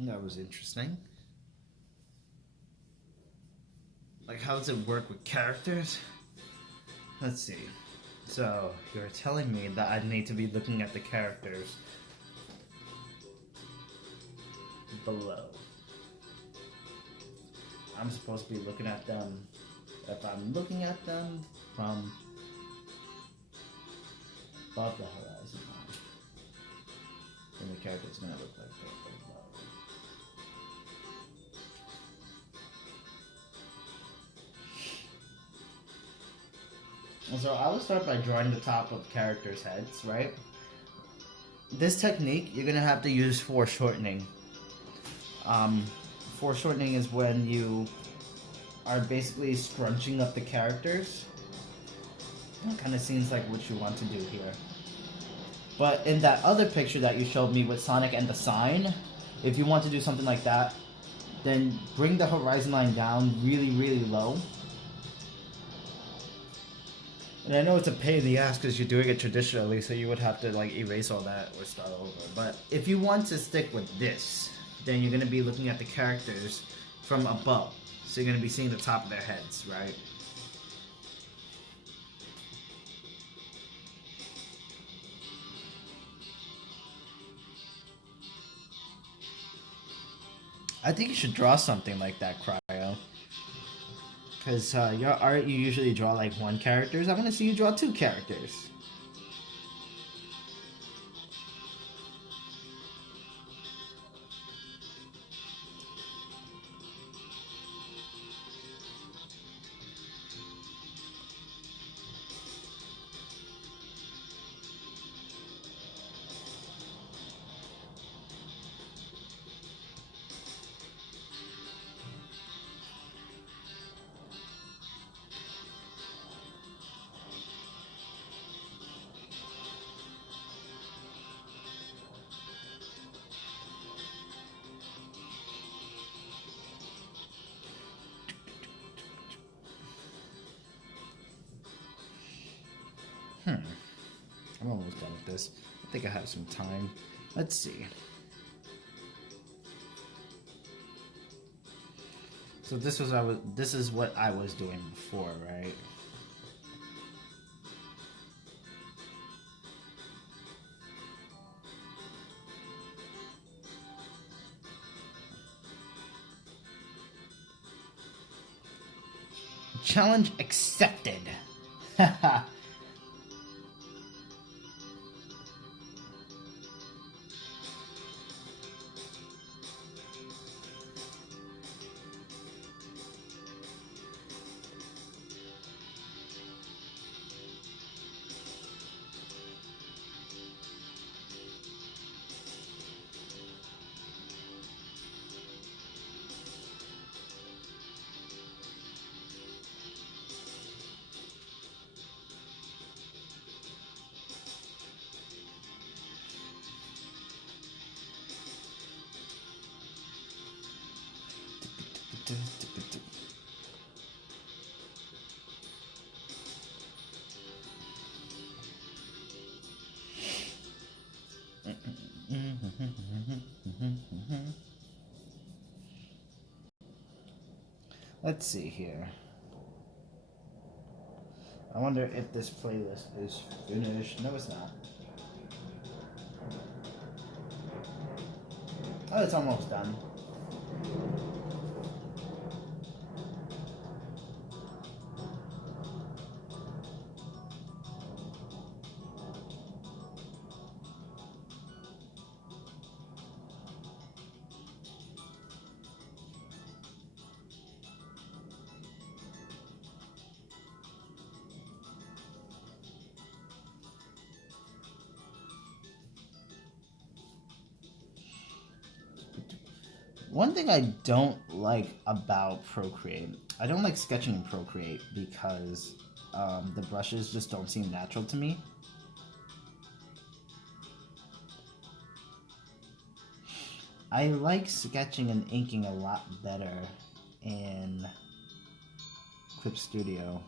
That was interesting. Like, how does it work with characters? Let's see. So, you're telling me that I need to be looking at the characters below. I'm supposed to be looking at them. If I'm looking at them from above the horizon line, then the character's gonna look like that. So I will start by drawing the top of characters' heads, right? This technique, you're gonna have to use foreshortening. Foreshortening is when you are basically scrunching up the characters. It kind of seems like what you want to do here. But in that other picture that you showed me with Sonic and the sign, if you want to do something like that, then bring the horizon line down really, really low. And I know it's a pain in the ass because you're doing it traditionally, so you would have to like erase all that or start over. But if you want to stick with this, then you're going to be looking at the characters from above. So you're going to be seeing the top of their heads, right? I think you should draw something like that, Cryo. Because your art, you usually draw like one character. I'm going to see you draw 2 characters. I'm almost done with this. I think I have some time. Let's see. So this is what I was doing before, right? Challenge accepted. Haha. Let's see here. I wonder if this playlist is finished. No, it's not. Oh, it's almost done. One thing I don't like about Procreate, I don't like sketching in Procreate because the brushes just don't seem natural to me. I like sketching and inking a lot better in Clip Studio.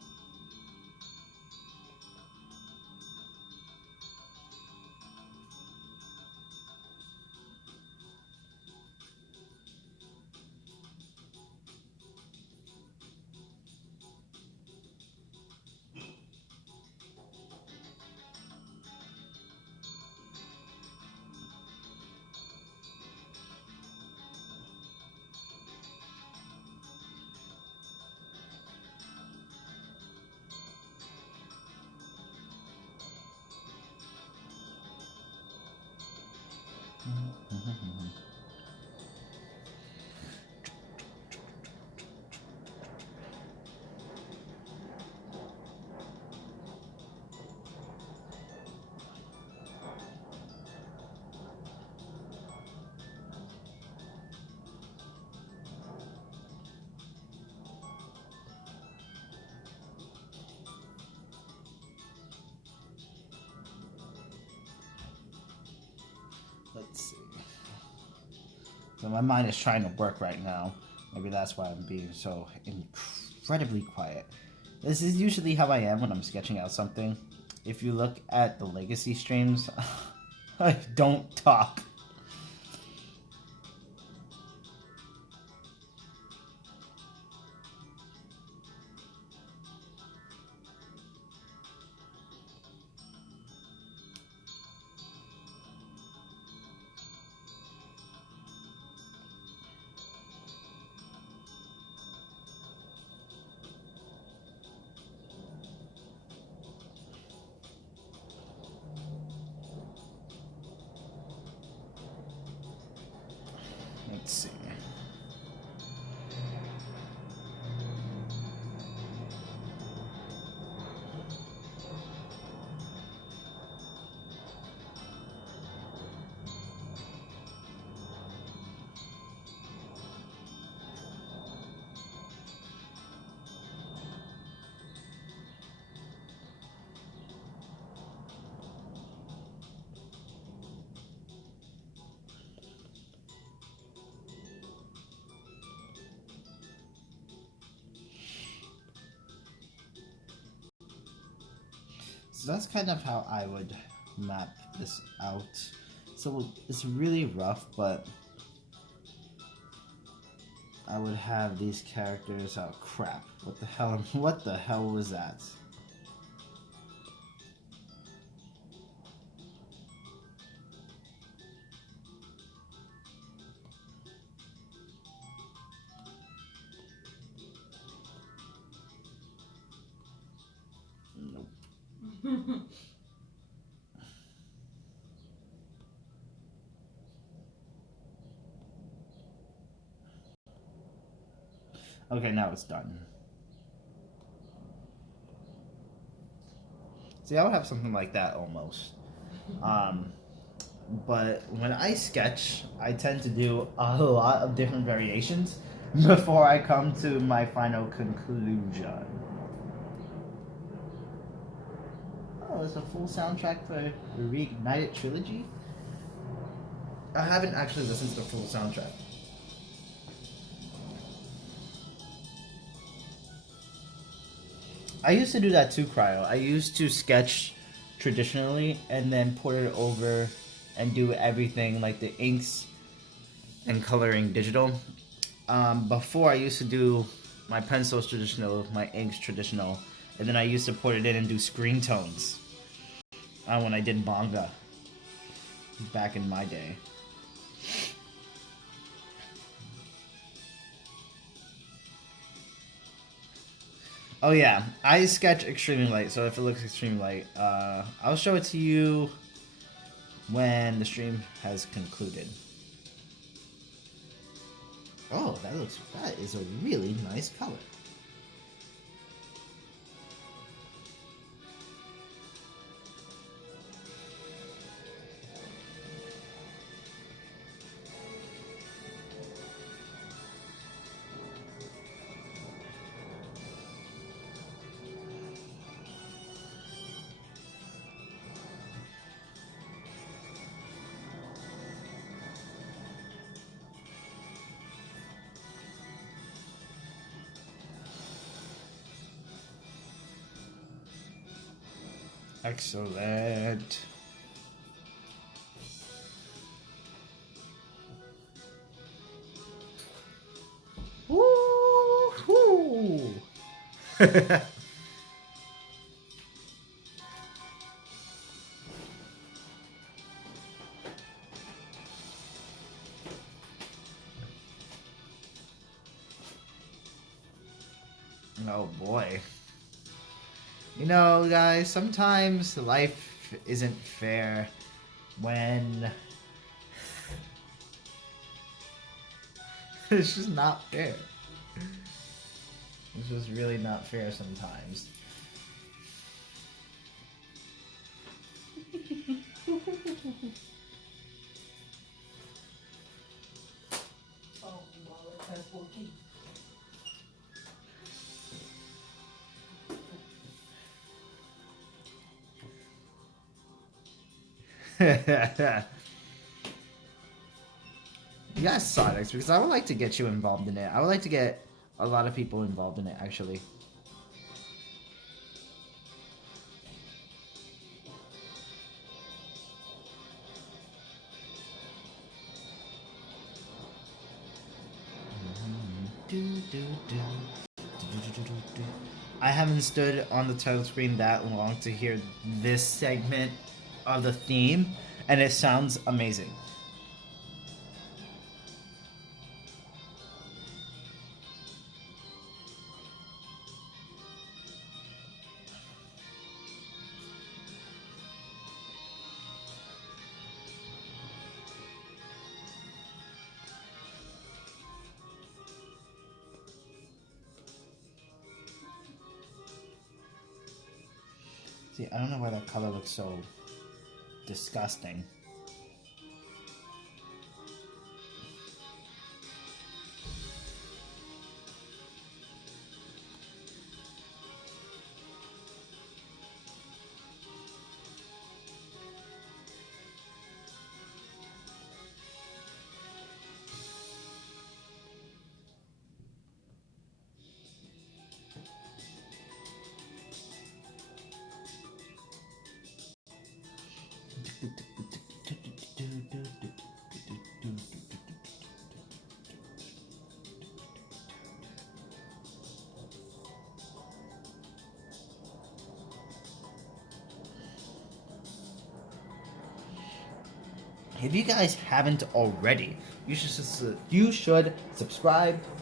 Let's see. So my mind is trying to work right now. Maybe that's why I'm being so incredibly quiet. This is usually how I am when I'm sketching out something. If you look at the legacy streams, I don't talk. Let's see. So that's kind of how I would map this out. So it's really rough, but I would have these characters. Oh crap! What the hell? What the hell was that? Nope. Okay, now it's done. See, I would have something like that almost. But when I sketch, I tend to do a lot of different variations before I come to my final conclusion. Oh, it's a full soundtrack for the Reignited trilogy? I haven't actually listened to the full soundtrack. I used to do that too, Cryo. I used to sketch traditionally and then put it over and do everything like the inks and coloring digital. Before I used to do my pencils traditional, my inks traditional, and then I used to put it in and do screen tones when I did manga back in my day. Oh yeah, I sketch extremely light, so if it looks extremely light, I'll show it to you when the stream has concluded. Oh, that is a really nice color. Excellent. Woo-hoo! Oh boy. You know, guys, sometimes life isn't fair when it's just not fair. It's just really not fair sometimes. Yes, Sonics, because I would like to get you involved in it. I would like to get a lot of people involved in it, actually. I haven't stood on the title screen that long to hear this segment of the theme, and it sounds amazing. See, I don't know why that color looks so disgusting. If you guys haven't already, you should subscribe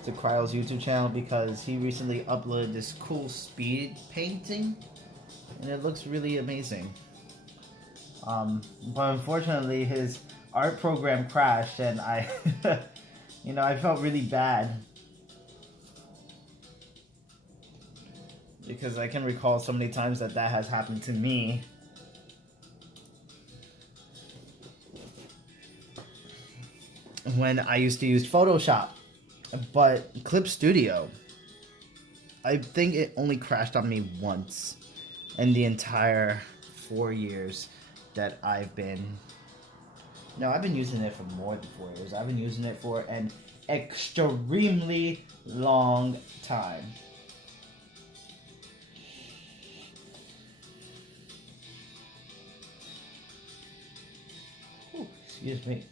to Cryo's YouTube channel because he recently uploaded this cool speed painting, and it looks really amazing. But unfortunately, his art program crashed, and I, I felt really bad because I can recall so many times that has happened to me. When I used to use Photoshop, but Clip Studio, I think it only crashed on me once in the entire 4 years that I've been... No, I've been using it for more than 4 years. I've been using it for an extremely long time. Excuse me.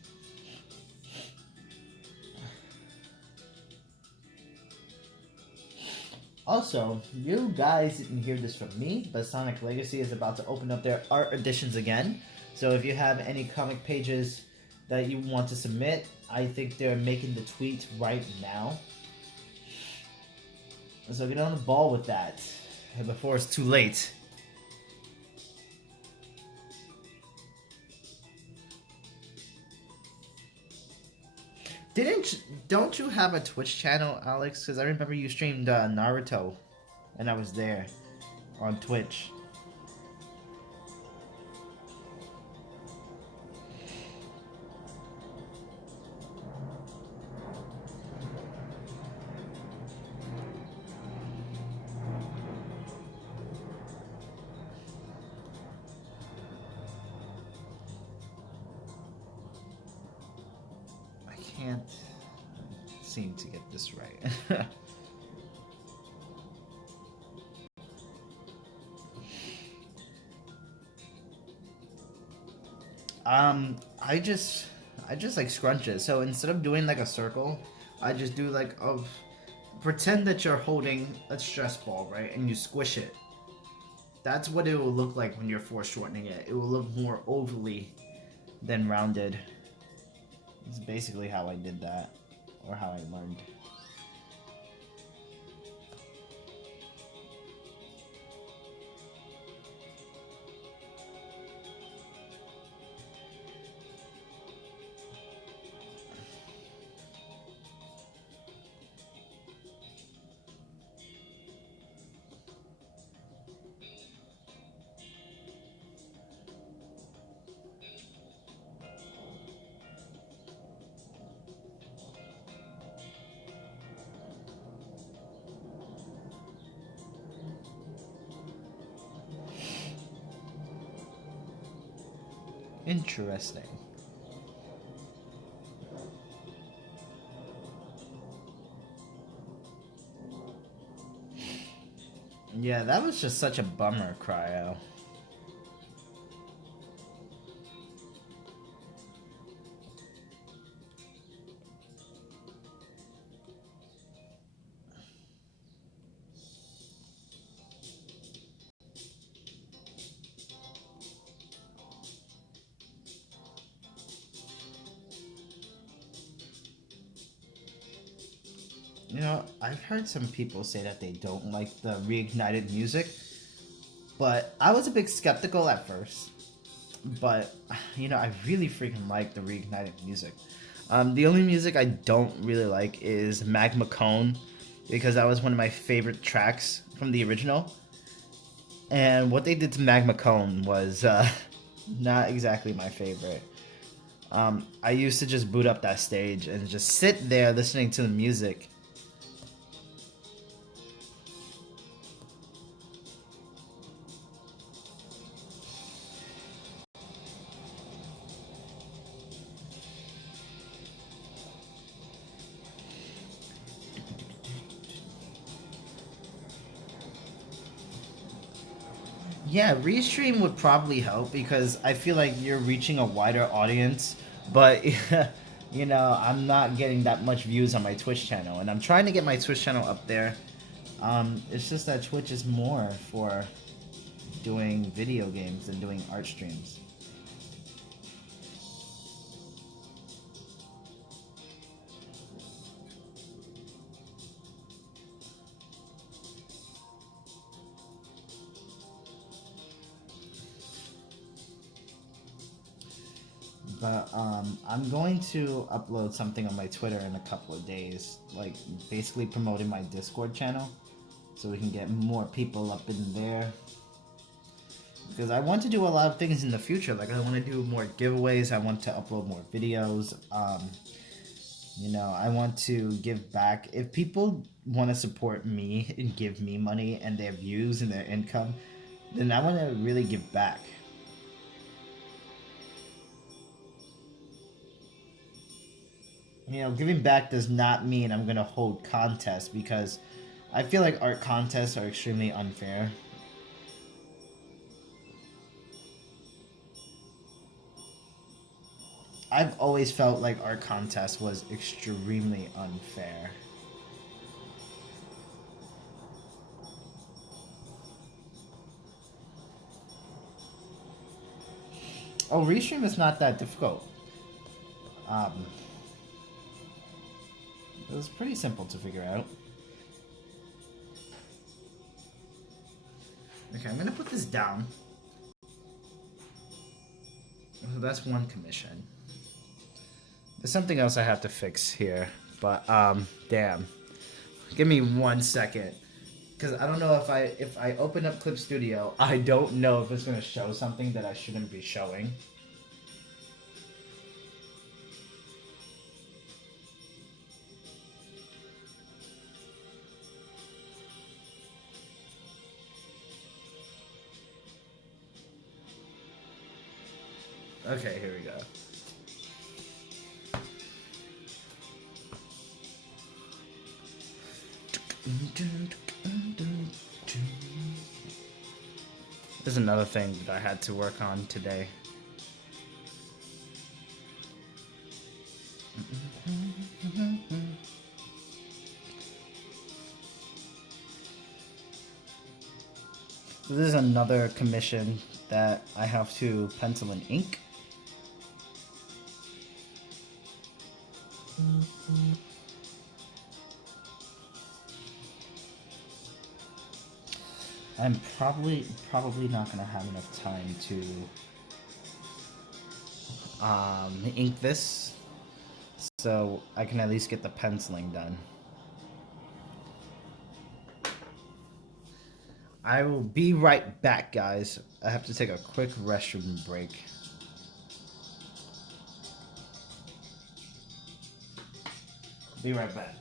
Also, you guys didn't hear this from me, but Sonic Legacy is about to open up their art editions again. So if you have any comic pages that you want to submit, I think they're making the tweet right now. So get on the ball with that before it's too late. Don't you have a Twitch channel, Alex? Because I remember you streamed Naruto, and I was there on Twitch. I can't seem to get this right. I just like scrunch it. So instead of doing like a circle, I just do like pretend that you're holding a stress ball, right? And you squish it. That's what it will look like when you're foreshortening it. It will look more ovally than rounded. It's basically how I did that, or how I learned. Interesting. Yeah, that was just such a bummer, Cryo. You know, I've heard some people say that they don't like the reignited music, but I was a bit skeptical at first. But, you know, I really freaking like the reignited music. The only music I don't really like is Magma Cone, because that was one of my favorite tracks from the original. And what they did to Magma Cone was not exactly my favorite. I used to just boot up that stage and just sit there listening to the music. Yeah, restream would probably help because I feel like you're reaching a wider audience, but you know, I'm not getting that much views on my Twitch channel, and I'm trying to get my Twitch channel up there. It's just that Twitch is more for doing video games than doing art streams. But I'm going to upload something on my Twitter in a couple of days, like basically promoting my Discord channel, so we can get more people up in there. Because I want to do a lot of things in the future, like I want to do more giveaways, I want to upload more videos, you know, I want to give back. If people want to support me and give me money and their views and their income, then I want to really give back. You know, giving back does not mean I'm going to hold contests, because I feel like art contests are extremely unfair. I've always felt like art contest was extremely unfair. Oh, Restream is not that difficult. It was pretty simple to figure out. Okay, I'm gonna put this down. So that's one commission. There's something else I have to fix here, but damn. Give me 1 second. Because I don't know if I open up Clip Studio, I don't know if it's gonna show something that I shouldn't be showing. Okay, here we go. There's another thing that I had to work on today. So this is another commission that I have to pencil and ink. I'm probably not gonna have enough time to ink this, so I can at least get the penciling done. I will be right back, guys. I have to take a quick restroom break. Be right back.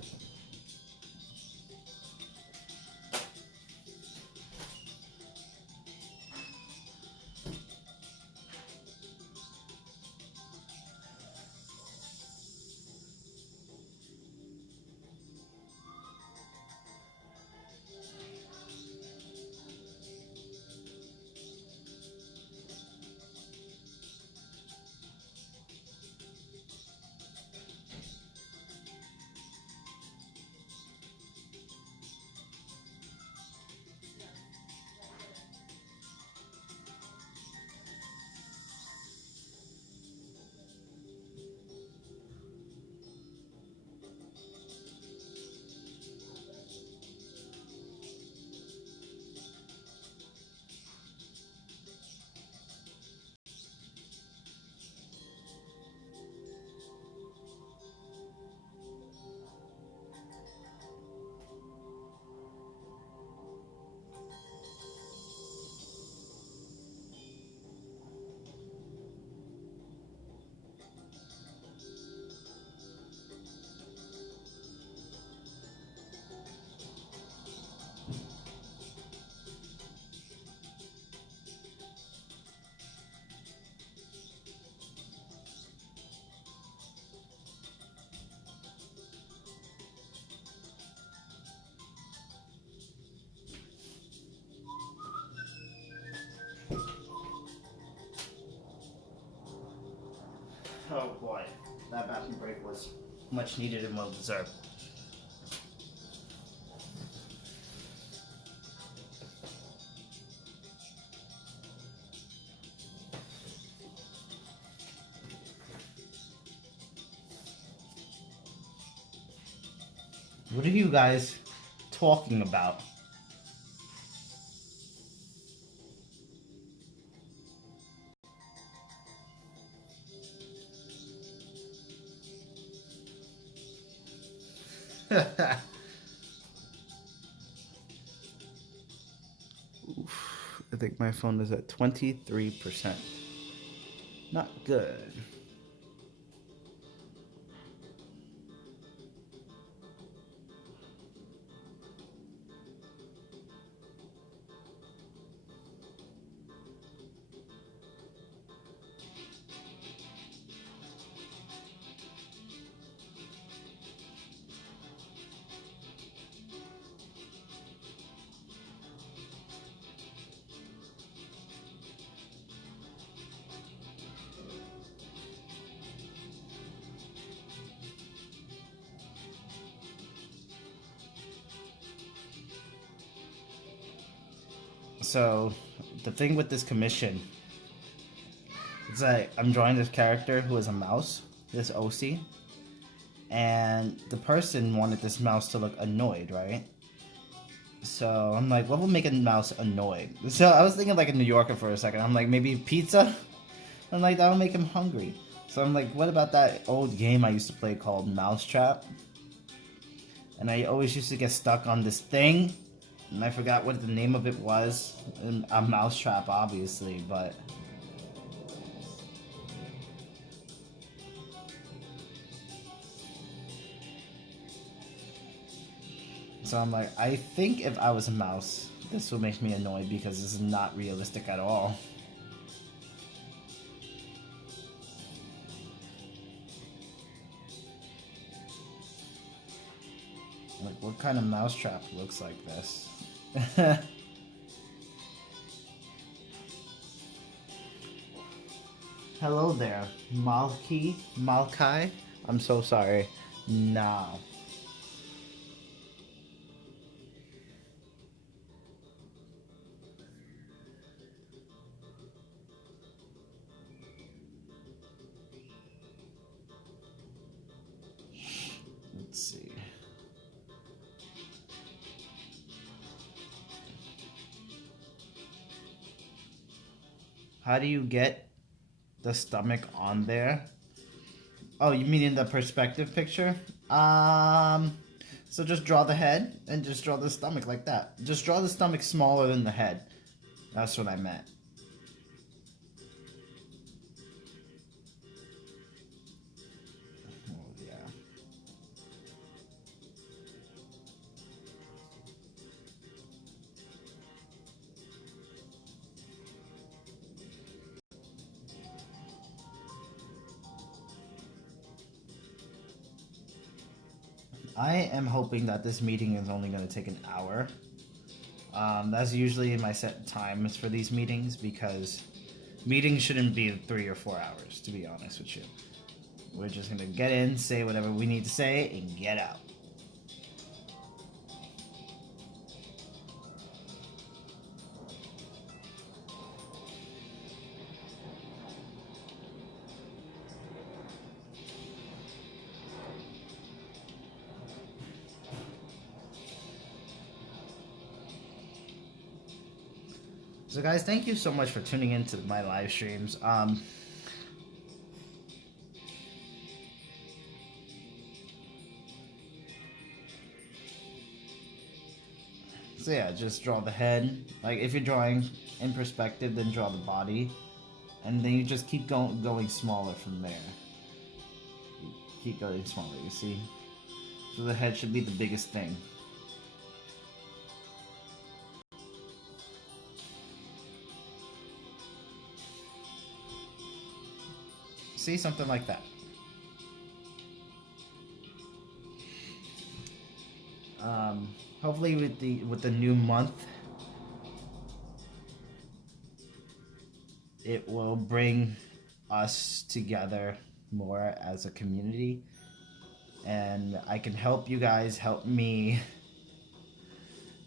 Oh boy, that bathroom break was much needed and well deserved. What are you guys talking about? Oof, I think my phone is at 23%. Not good. So, the thing with this commission is that I'm drawing this character who is a mouse, this OC, and the person wanted this mouse to look annoyed, right? So I'm like, what will make a mouse annoyed? So I was thinking like a New Yorker for a second. I'm like, maybe pizza? I'm like, that'll make him hungry. So I'm like, what about that old game I used to play called Mousetrap? And I always used to get stuck on this thing, and I forgot what the name of it was. A mousetrap, obviously, but... So I'm like, I think if I was a mouse, this would make me annoyed because this is not realistic at all. Like, what kind of mousetrap looks like this? Hello there, Malkai? I'm so sorry. Now. Let's see. How do you get the stomach on there? Oh, you mean in the perspective picture? So just draw the head and just draw the stomach like that. Just draw the stomach smaller than the head. That's what I meant. Oh, yeah. I am hoping that this meeting is only going to take an hour. That's usually my set times for these meetings because meetings shouldn't be 3 or 4 hours, to be honest with you. We're just going to get in, say whatever we need to say, and get out. So guys, thank you so much for tuning into my live streams. So yeah, just draw the head. Like if you're drawing in perspective, then draw the body. And then you just keep going smaller from there. You keep going smaller, you see? So the head should be the biggest thing. See, something like that. Hopefully with the new month, it will bring us together more as a community, and I can help you guys help me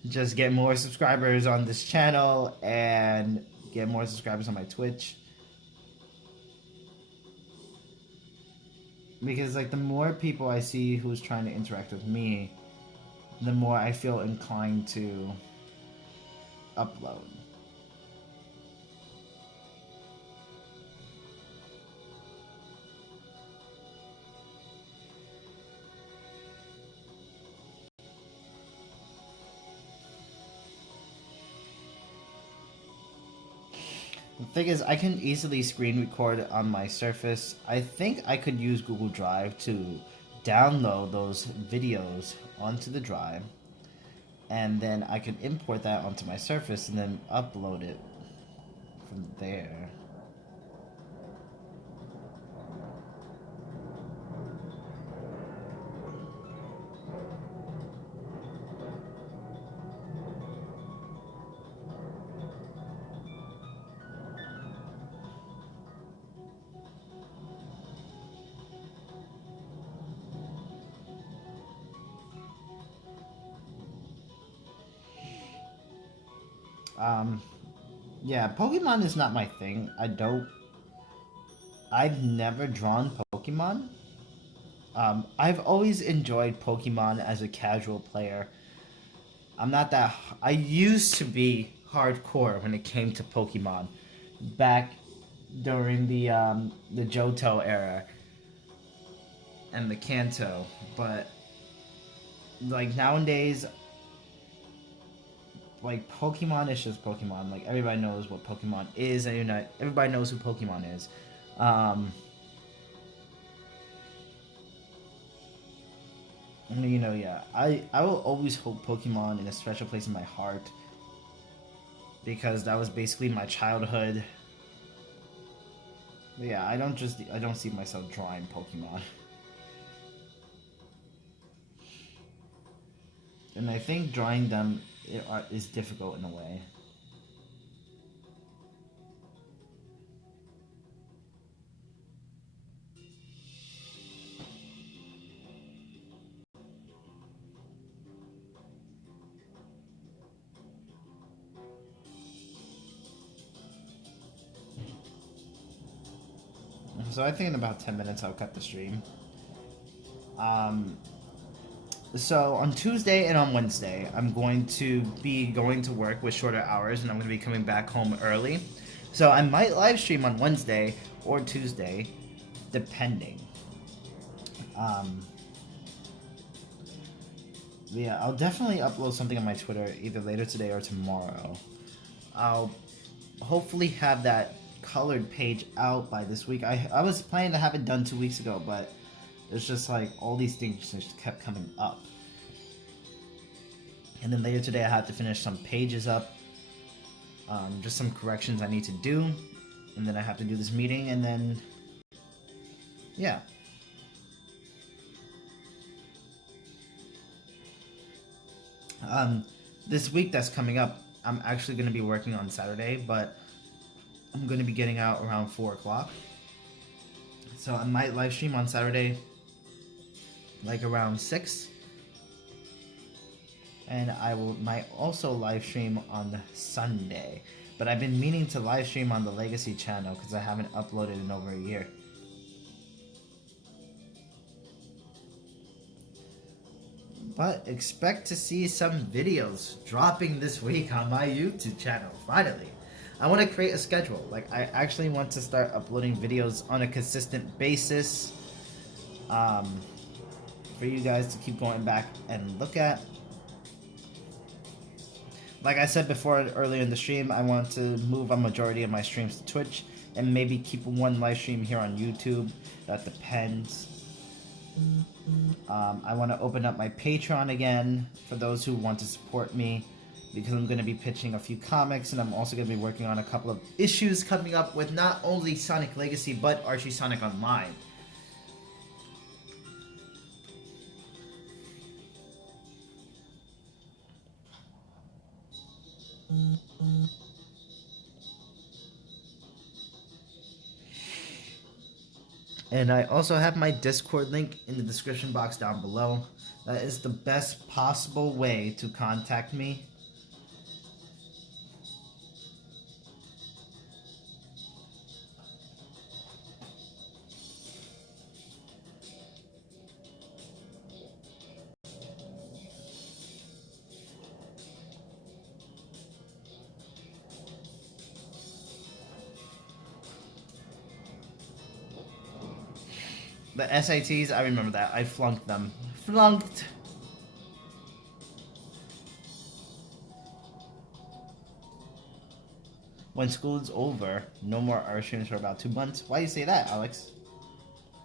just get more subscribers on this channel and get more subscribers on my Twitch. Because like the more people I see who's trying to interact with me, the more I feel inclined to upload. The thing is, I can easily screen record on my Surface. I think I could use Google Drive to download those videos onto the drive, and then I could import that onto my Surface and then upload it from there. Um, yeah, Pokemon is not my thing. I've never drawn Pokemon. I've always enjoyed Pokemon as a casual player. I'm not that. I used to be hardcore when it came to Pokemon, back during the Johto era and the Kanto, but like nowadays, like Pokemon is just Pokemon. Like everybody knows what Pokemon is, and everybody knows who Pokemon is. Um, yeah, I will always hold Pokemon in a special place in my heart because that was basically my childhood. But yeah, I don't see myself drawing Pokemon, and I think drawing them is difficult in a way. So I think in about 10 minutes I'll cut the stream. Um, so on Tuesday and on Wednesday, I'm going to be going to work with shorter hours, and I'm going to be coming back home early. So I might live stream on Wednesday or Tuesday, depending. Um, yeah, I'll definitely upload something on my Twitter either later today or tomorrow. I'll hopefully have that colored page out by this week. I was planning to have it done 2 weeks ago, but it's just like all these things just kept coming up. And then later today I have to finish some pages up. Just some corrections I need to do. And then I have to do this meeting, and then yeah. This week that's coming up, I'm actually going to be working on Saturday, but I'm going to be getting out around 4 o'clock. So I might live stream on Saturday, like around 6. And might also live stream on Sunday. But I've been meaning to live stream on the Legacy channel because I haven't uploaded in over a year. But expect to see some videos dropping this week on my YouTube channel, finally. I want to create a schedule. Like, I actually want to start uploading videos on a consistent basis. For you guys to keep going back and look at. Like I said before earlier in the stream, I want to move a majority of my streams to Twitch and maybe keep one live stream here on YouTube. That depends. I want to open up my Patreon again for those who want to support me, because I'm going to be pitching a few comics, and I'm also going to be working on a couple of issues coming up with not only Sonic Legacy but Archie Sonic Online. And I also have my Discord link in the description box down below. That is the best possible way to contact me. The SATs, I remember that. I flunked them. Flunked! When school is over, no more art streams for about 2 months. Why do you say that, Alex?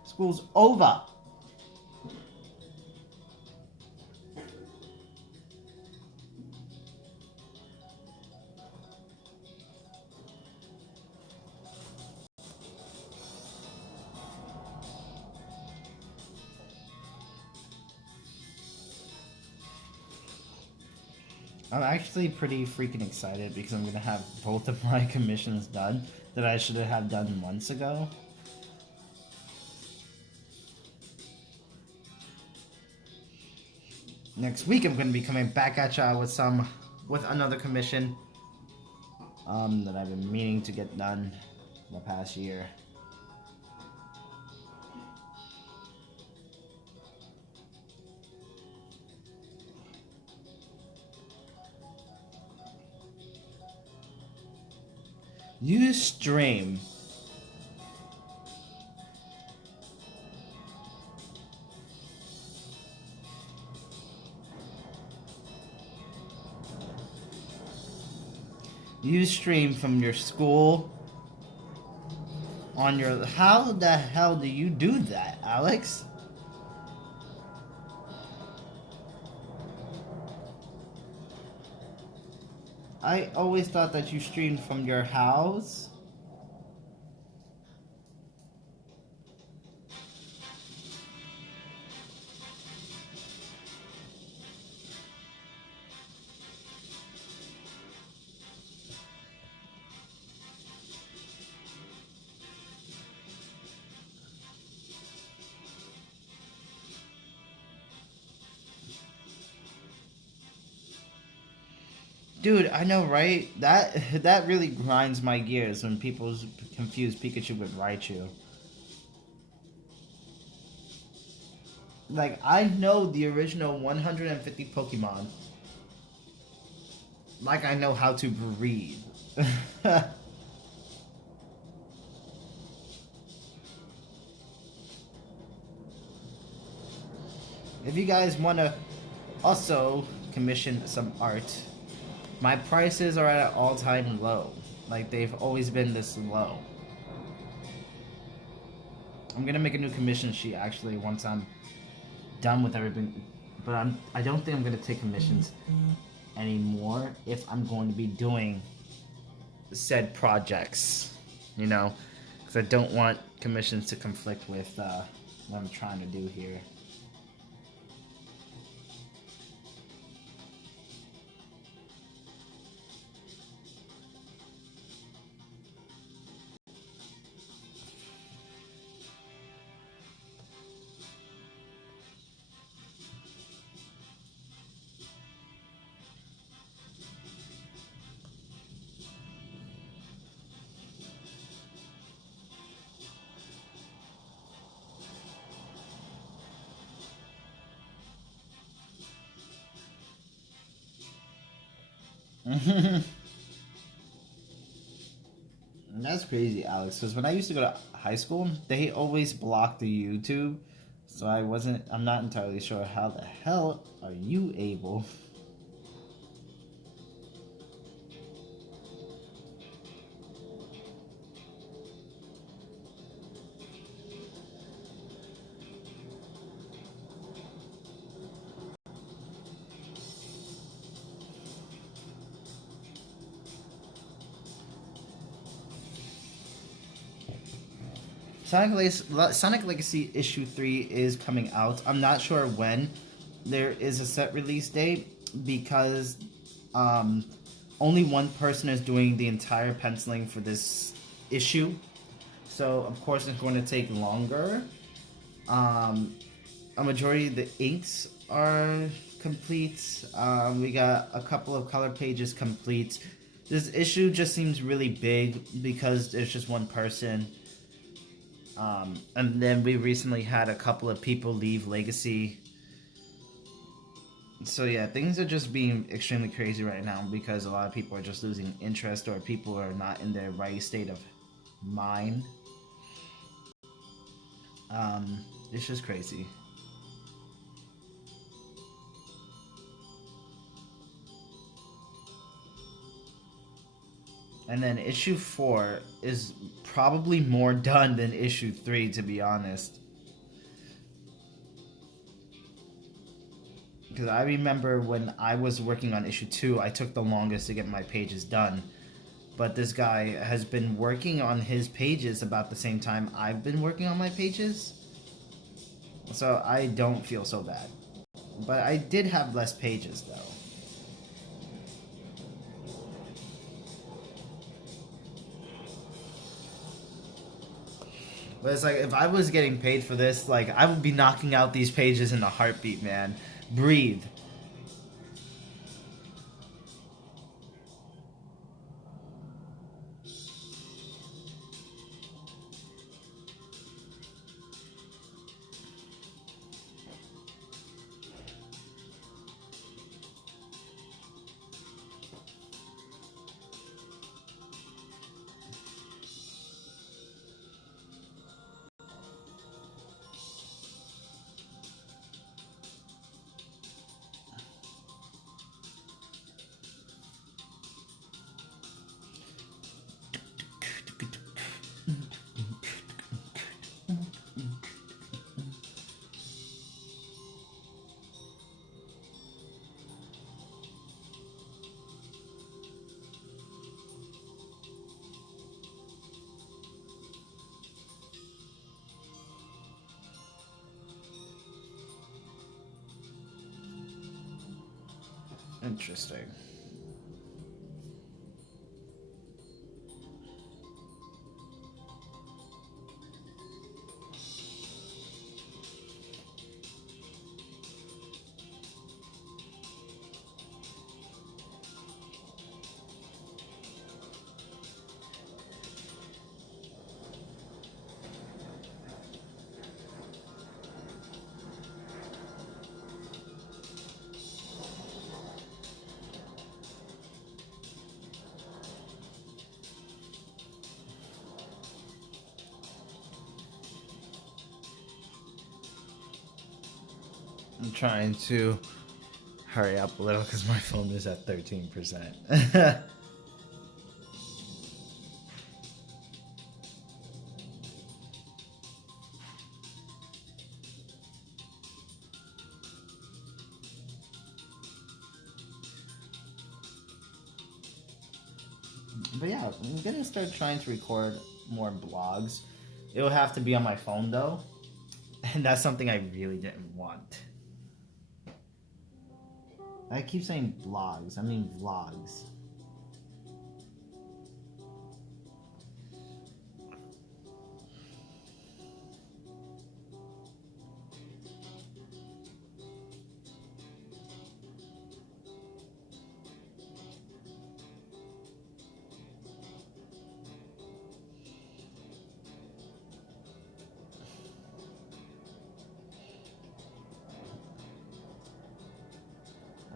School's over! I'm actually pretty freaking excited because I'm going to have both of my commissions done that I should have done months ago. Next week I'm going to be coming back at y'all with another commission. that I've been meaning to get done for the past year. Use stream. Use stream from your school on your... How the hell do you do that, Alex? I always thought that you streamed from your house. Dude, I know, right? That really grinds my gears when people confuse Pikachu with Raichu. Like, I know the original 150 Pokemon. Like I know how to breathe. If you guys want to also commission some art, my prices are at an all-time low. Like, they've always been this low. I'm gonna make a new commission sheet actually once I'm done with everything, but I don't think I'm gonna take commissions anymore if I'm going to be doing said projects, you know, because I don't want commissions to conflict with what I'm trying to do here. That's crazy, Alex, because when I used to go to high school, they always blocked the YouTube, so I'm not entirely sure how the hell are you able. Sonic Legacy Issue 3 is coming out. I'm not sure when. There is a set release date because only one person is doing the entire penciling for this issue. So, of course, it's going to take longer. A majority of the inks are complete. We got a couple of color pages complete. This issue just seems really big because there's just one person. And then we recently had a couple of people leave Legacy. So yeah, things are just being extremely crazy right now because a lot of people are just losing interest or people are not in their right state of mind. It's just crazy. And then issue 4 is probably more done than issue 3, to be honest. Because I remember when I was working on issue 2, I took the longest to get my pages done. But this guy has been working on his pages about the same time I've been working on my pages. So I don't feel so bad. But I did have less pages, though. But it's like, if I was getting paid for this, like, I would be knocking out these pages in a heartbeat, man. Breathe. Interesting. I'm trying to hurry up a little because my phone is at 13%. But yeah, I'm gonna start trying to record more vlogs. It will have to be on my phone though, and that's something I really didn't want. I keep saying vlogs, I mean vlogs.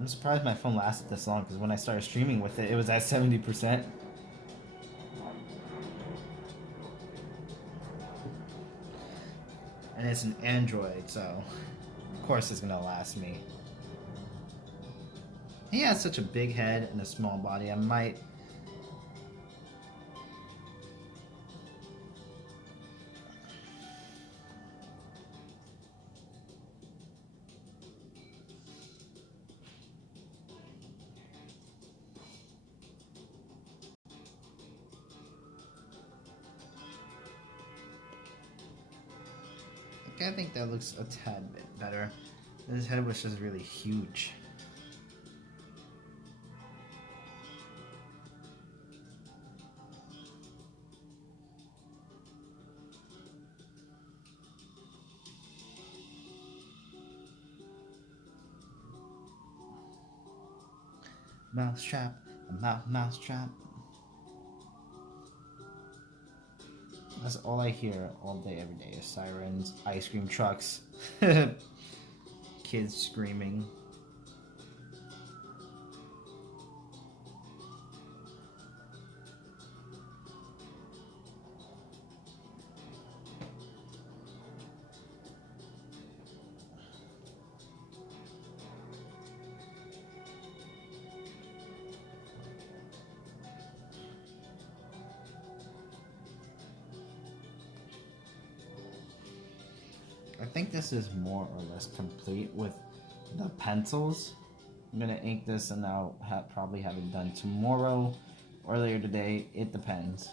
I'm surprised my phone lasted this long because when I started streaming with it, it was at 70%. And it's an Android, so of course it's gonna last me. He has such a big head and a small body, I might... I think that looks a tad bit better. His head was just really huge. Mousetrap, a mousetrap. That's all I hear all day, every day is sirens, ice cream trucks, kids screaming. I think this is more or less complete with the pencils. I'm gonna ink this and I'll probably have it done tomorrow or later today. It depends.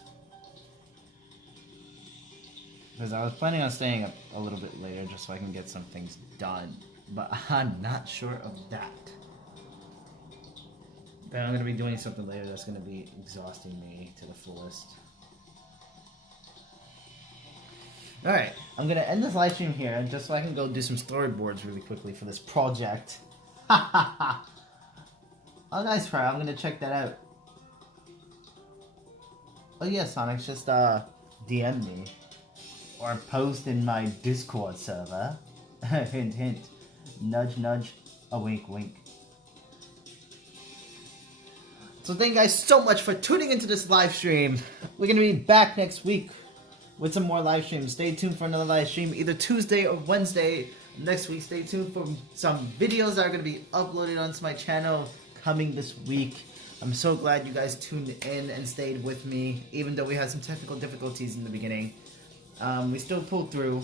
Because I was planning on staying up a little bit later just so I can get some things done. But I'm not sure of that. But I'm gonna be doing something later that's gonna be exhausting me to the fullest. Alright, I'm gonna end this live stream here just so I can go do some storyboards really quickly for this project. Ha ha ha! Oh, nice, Fry. I'm gonna check that out. Oh yeah, Sonic, just DM me. Or post in my Discord server. Hint hint. Nudge nudge. A wink wink. So thank you guys so much for tuning into this live stream. We're gonna be back next week with some more live streams. Stay tuned for another live stream either Tuesday or Wednesday next week. Stay tuned for some videos that are going to be uploaded onto my channel coming this week. I'm so glad you guys tuned in and stayed with me, even though we had some technical difficulties in the beginning. We still pulled through.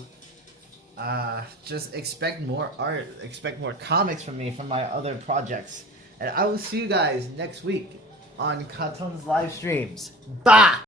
Just expect more art, expect more comics from me from my other projects. And I will see you guys next week on Katon's live streams. Bye!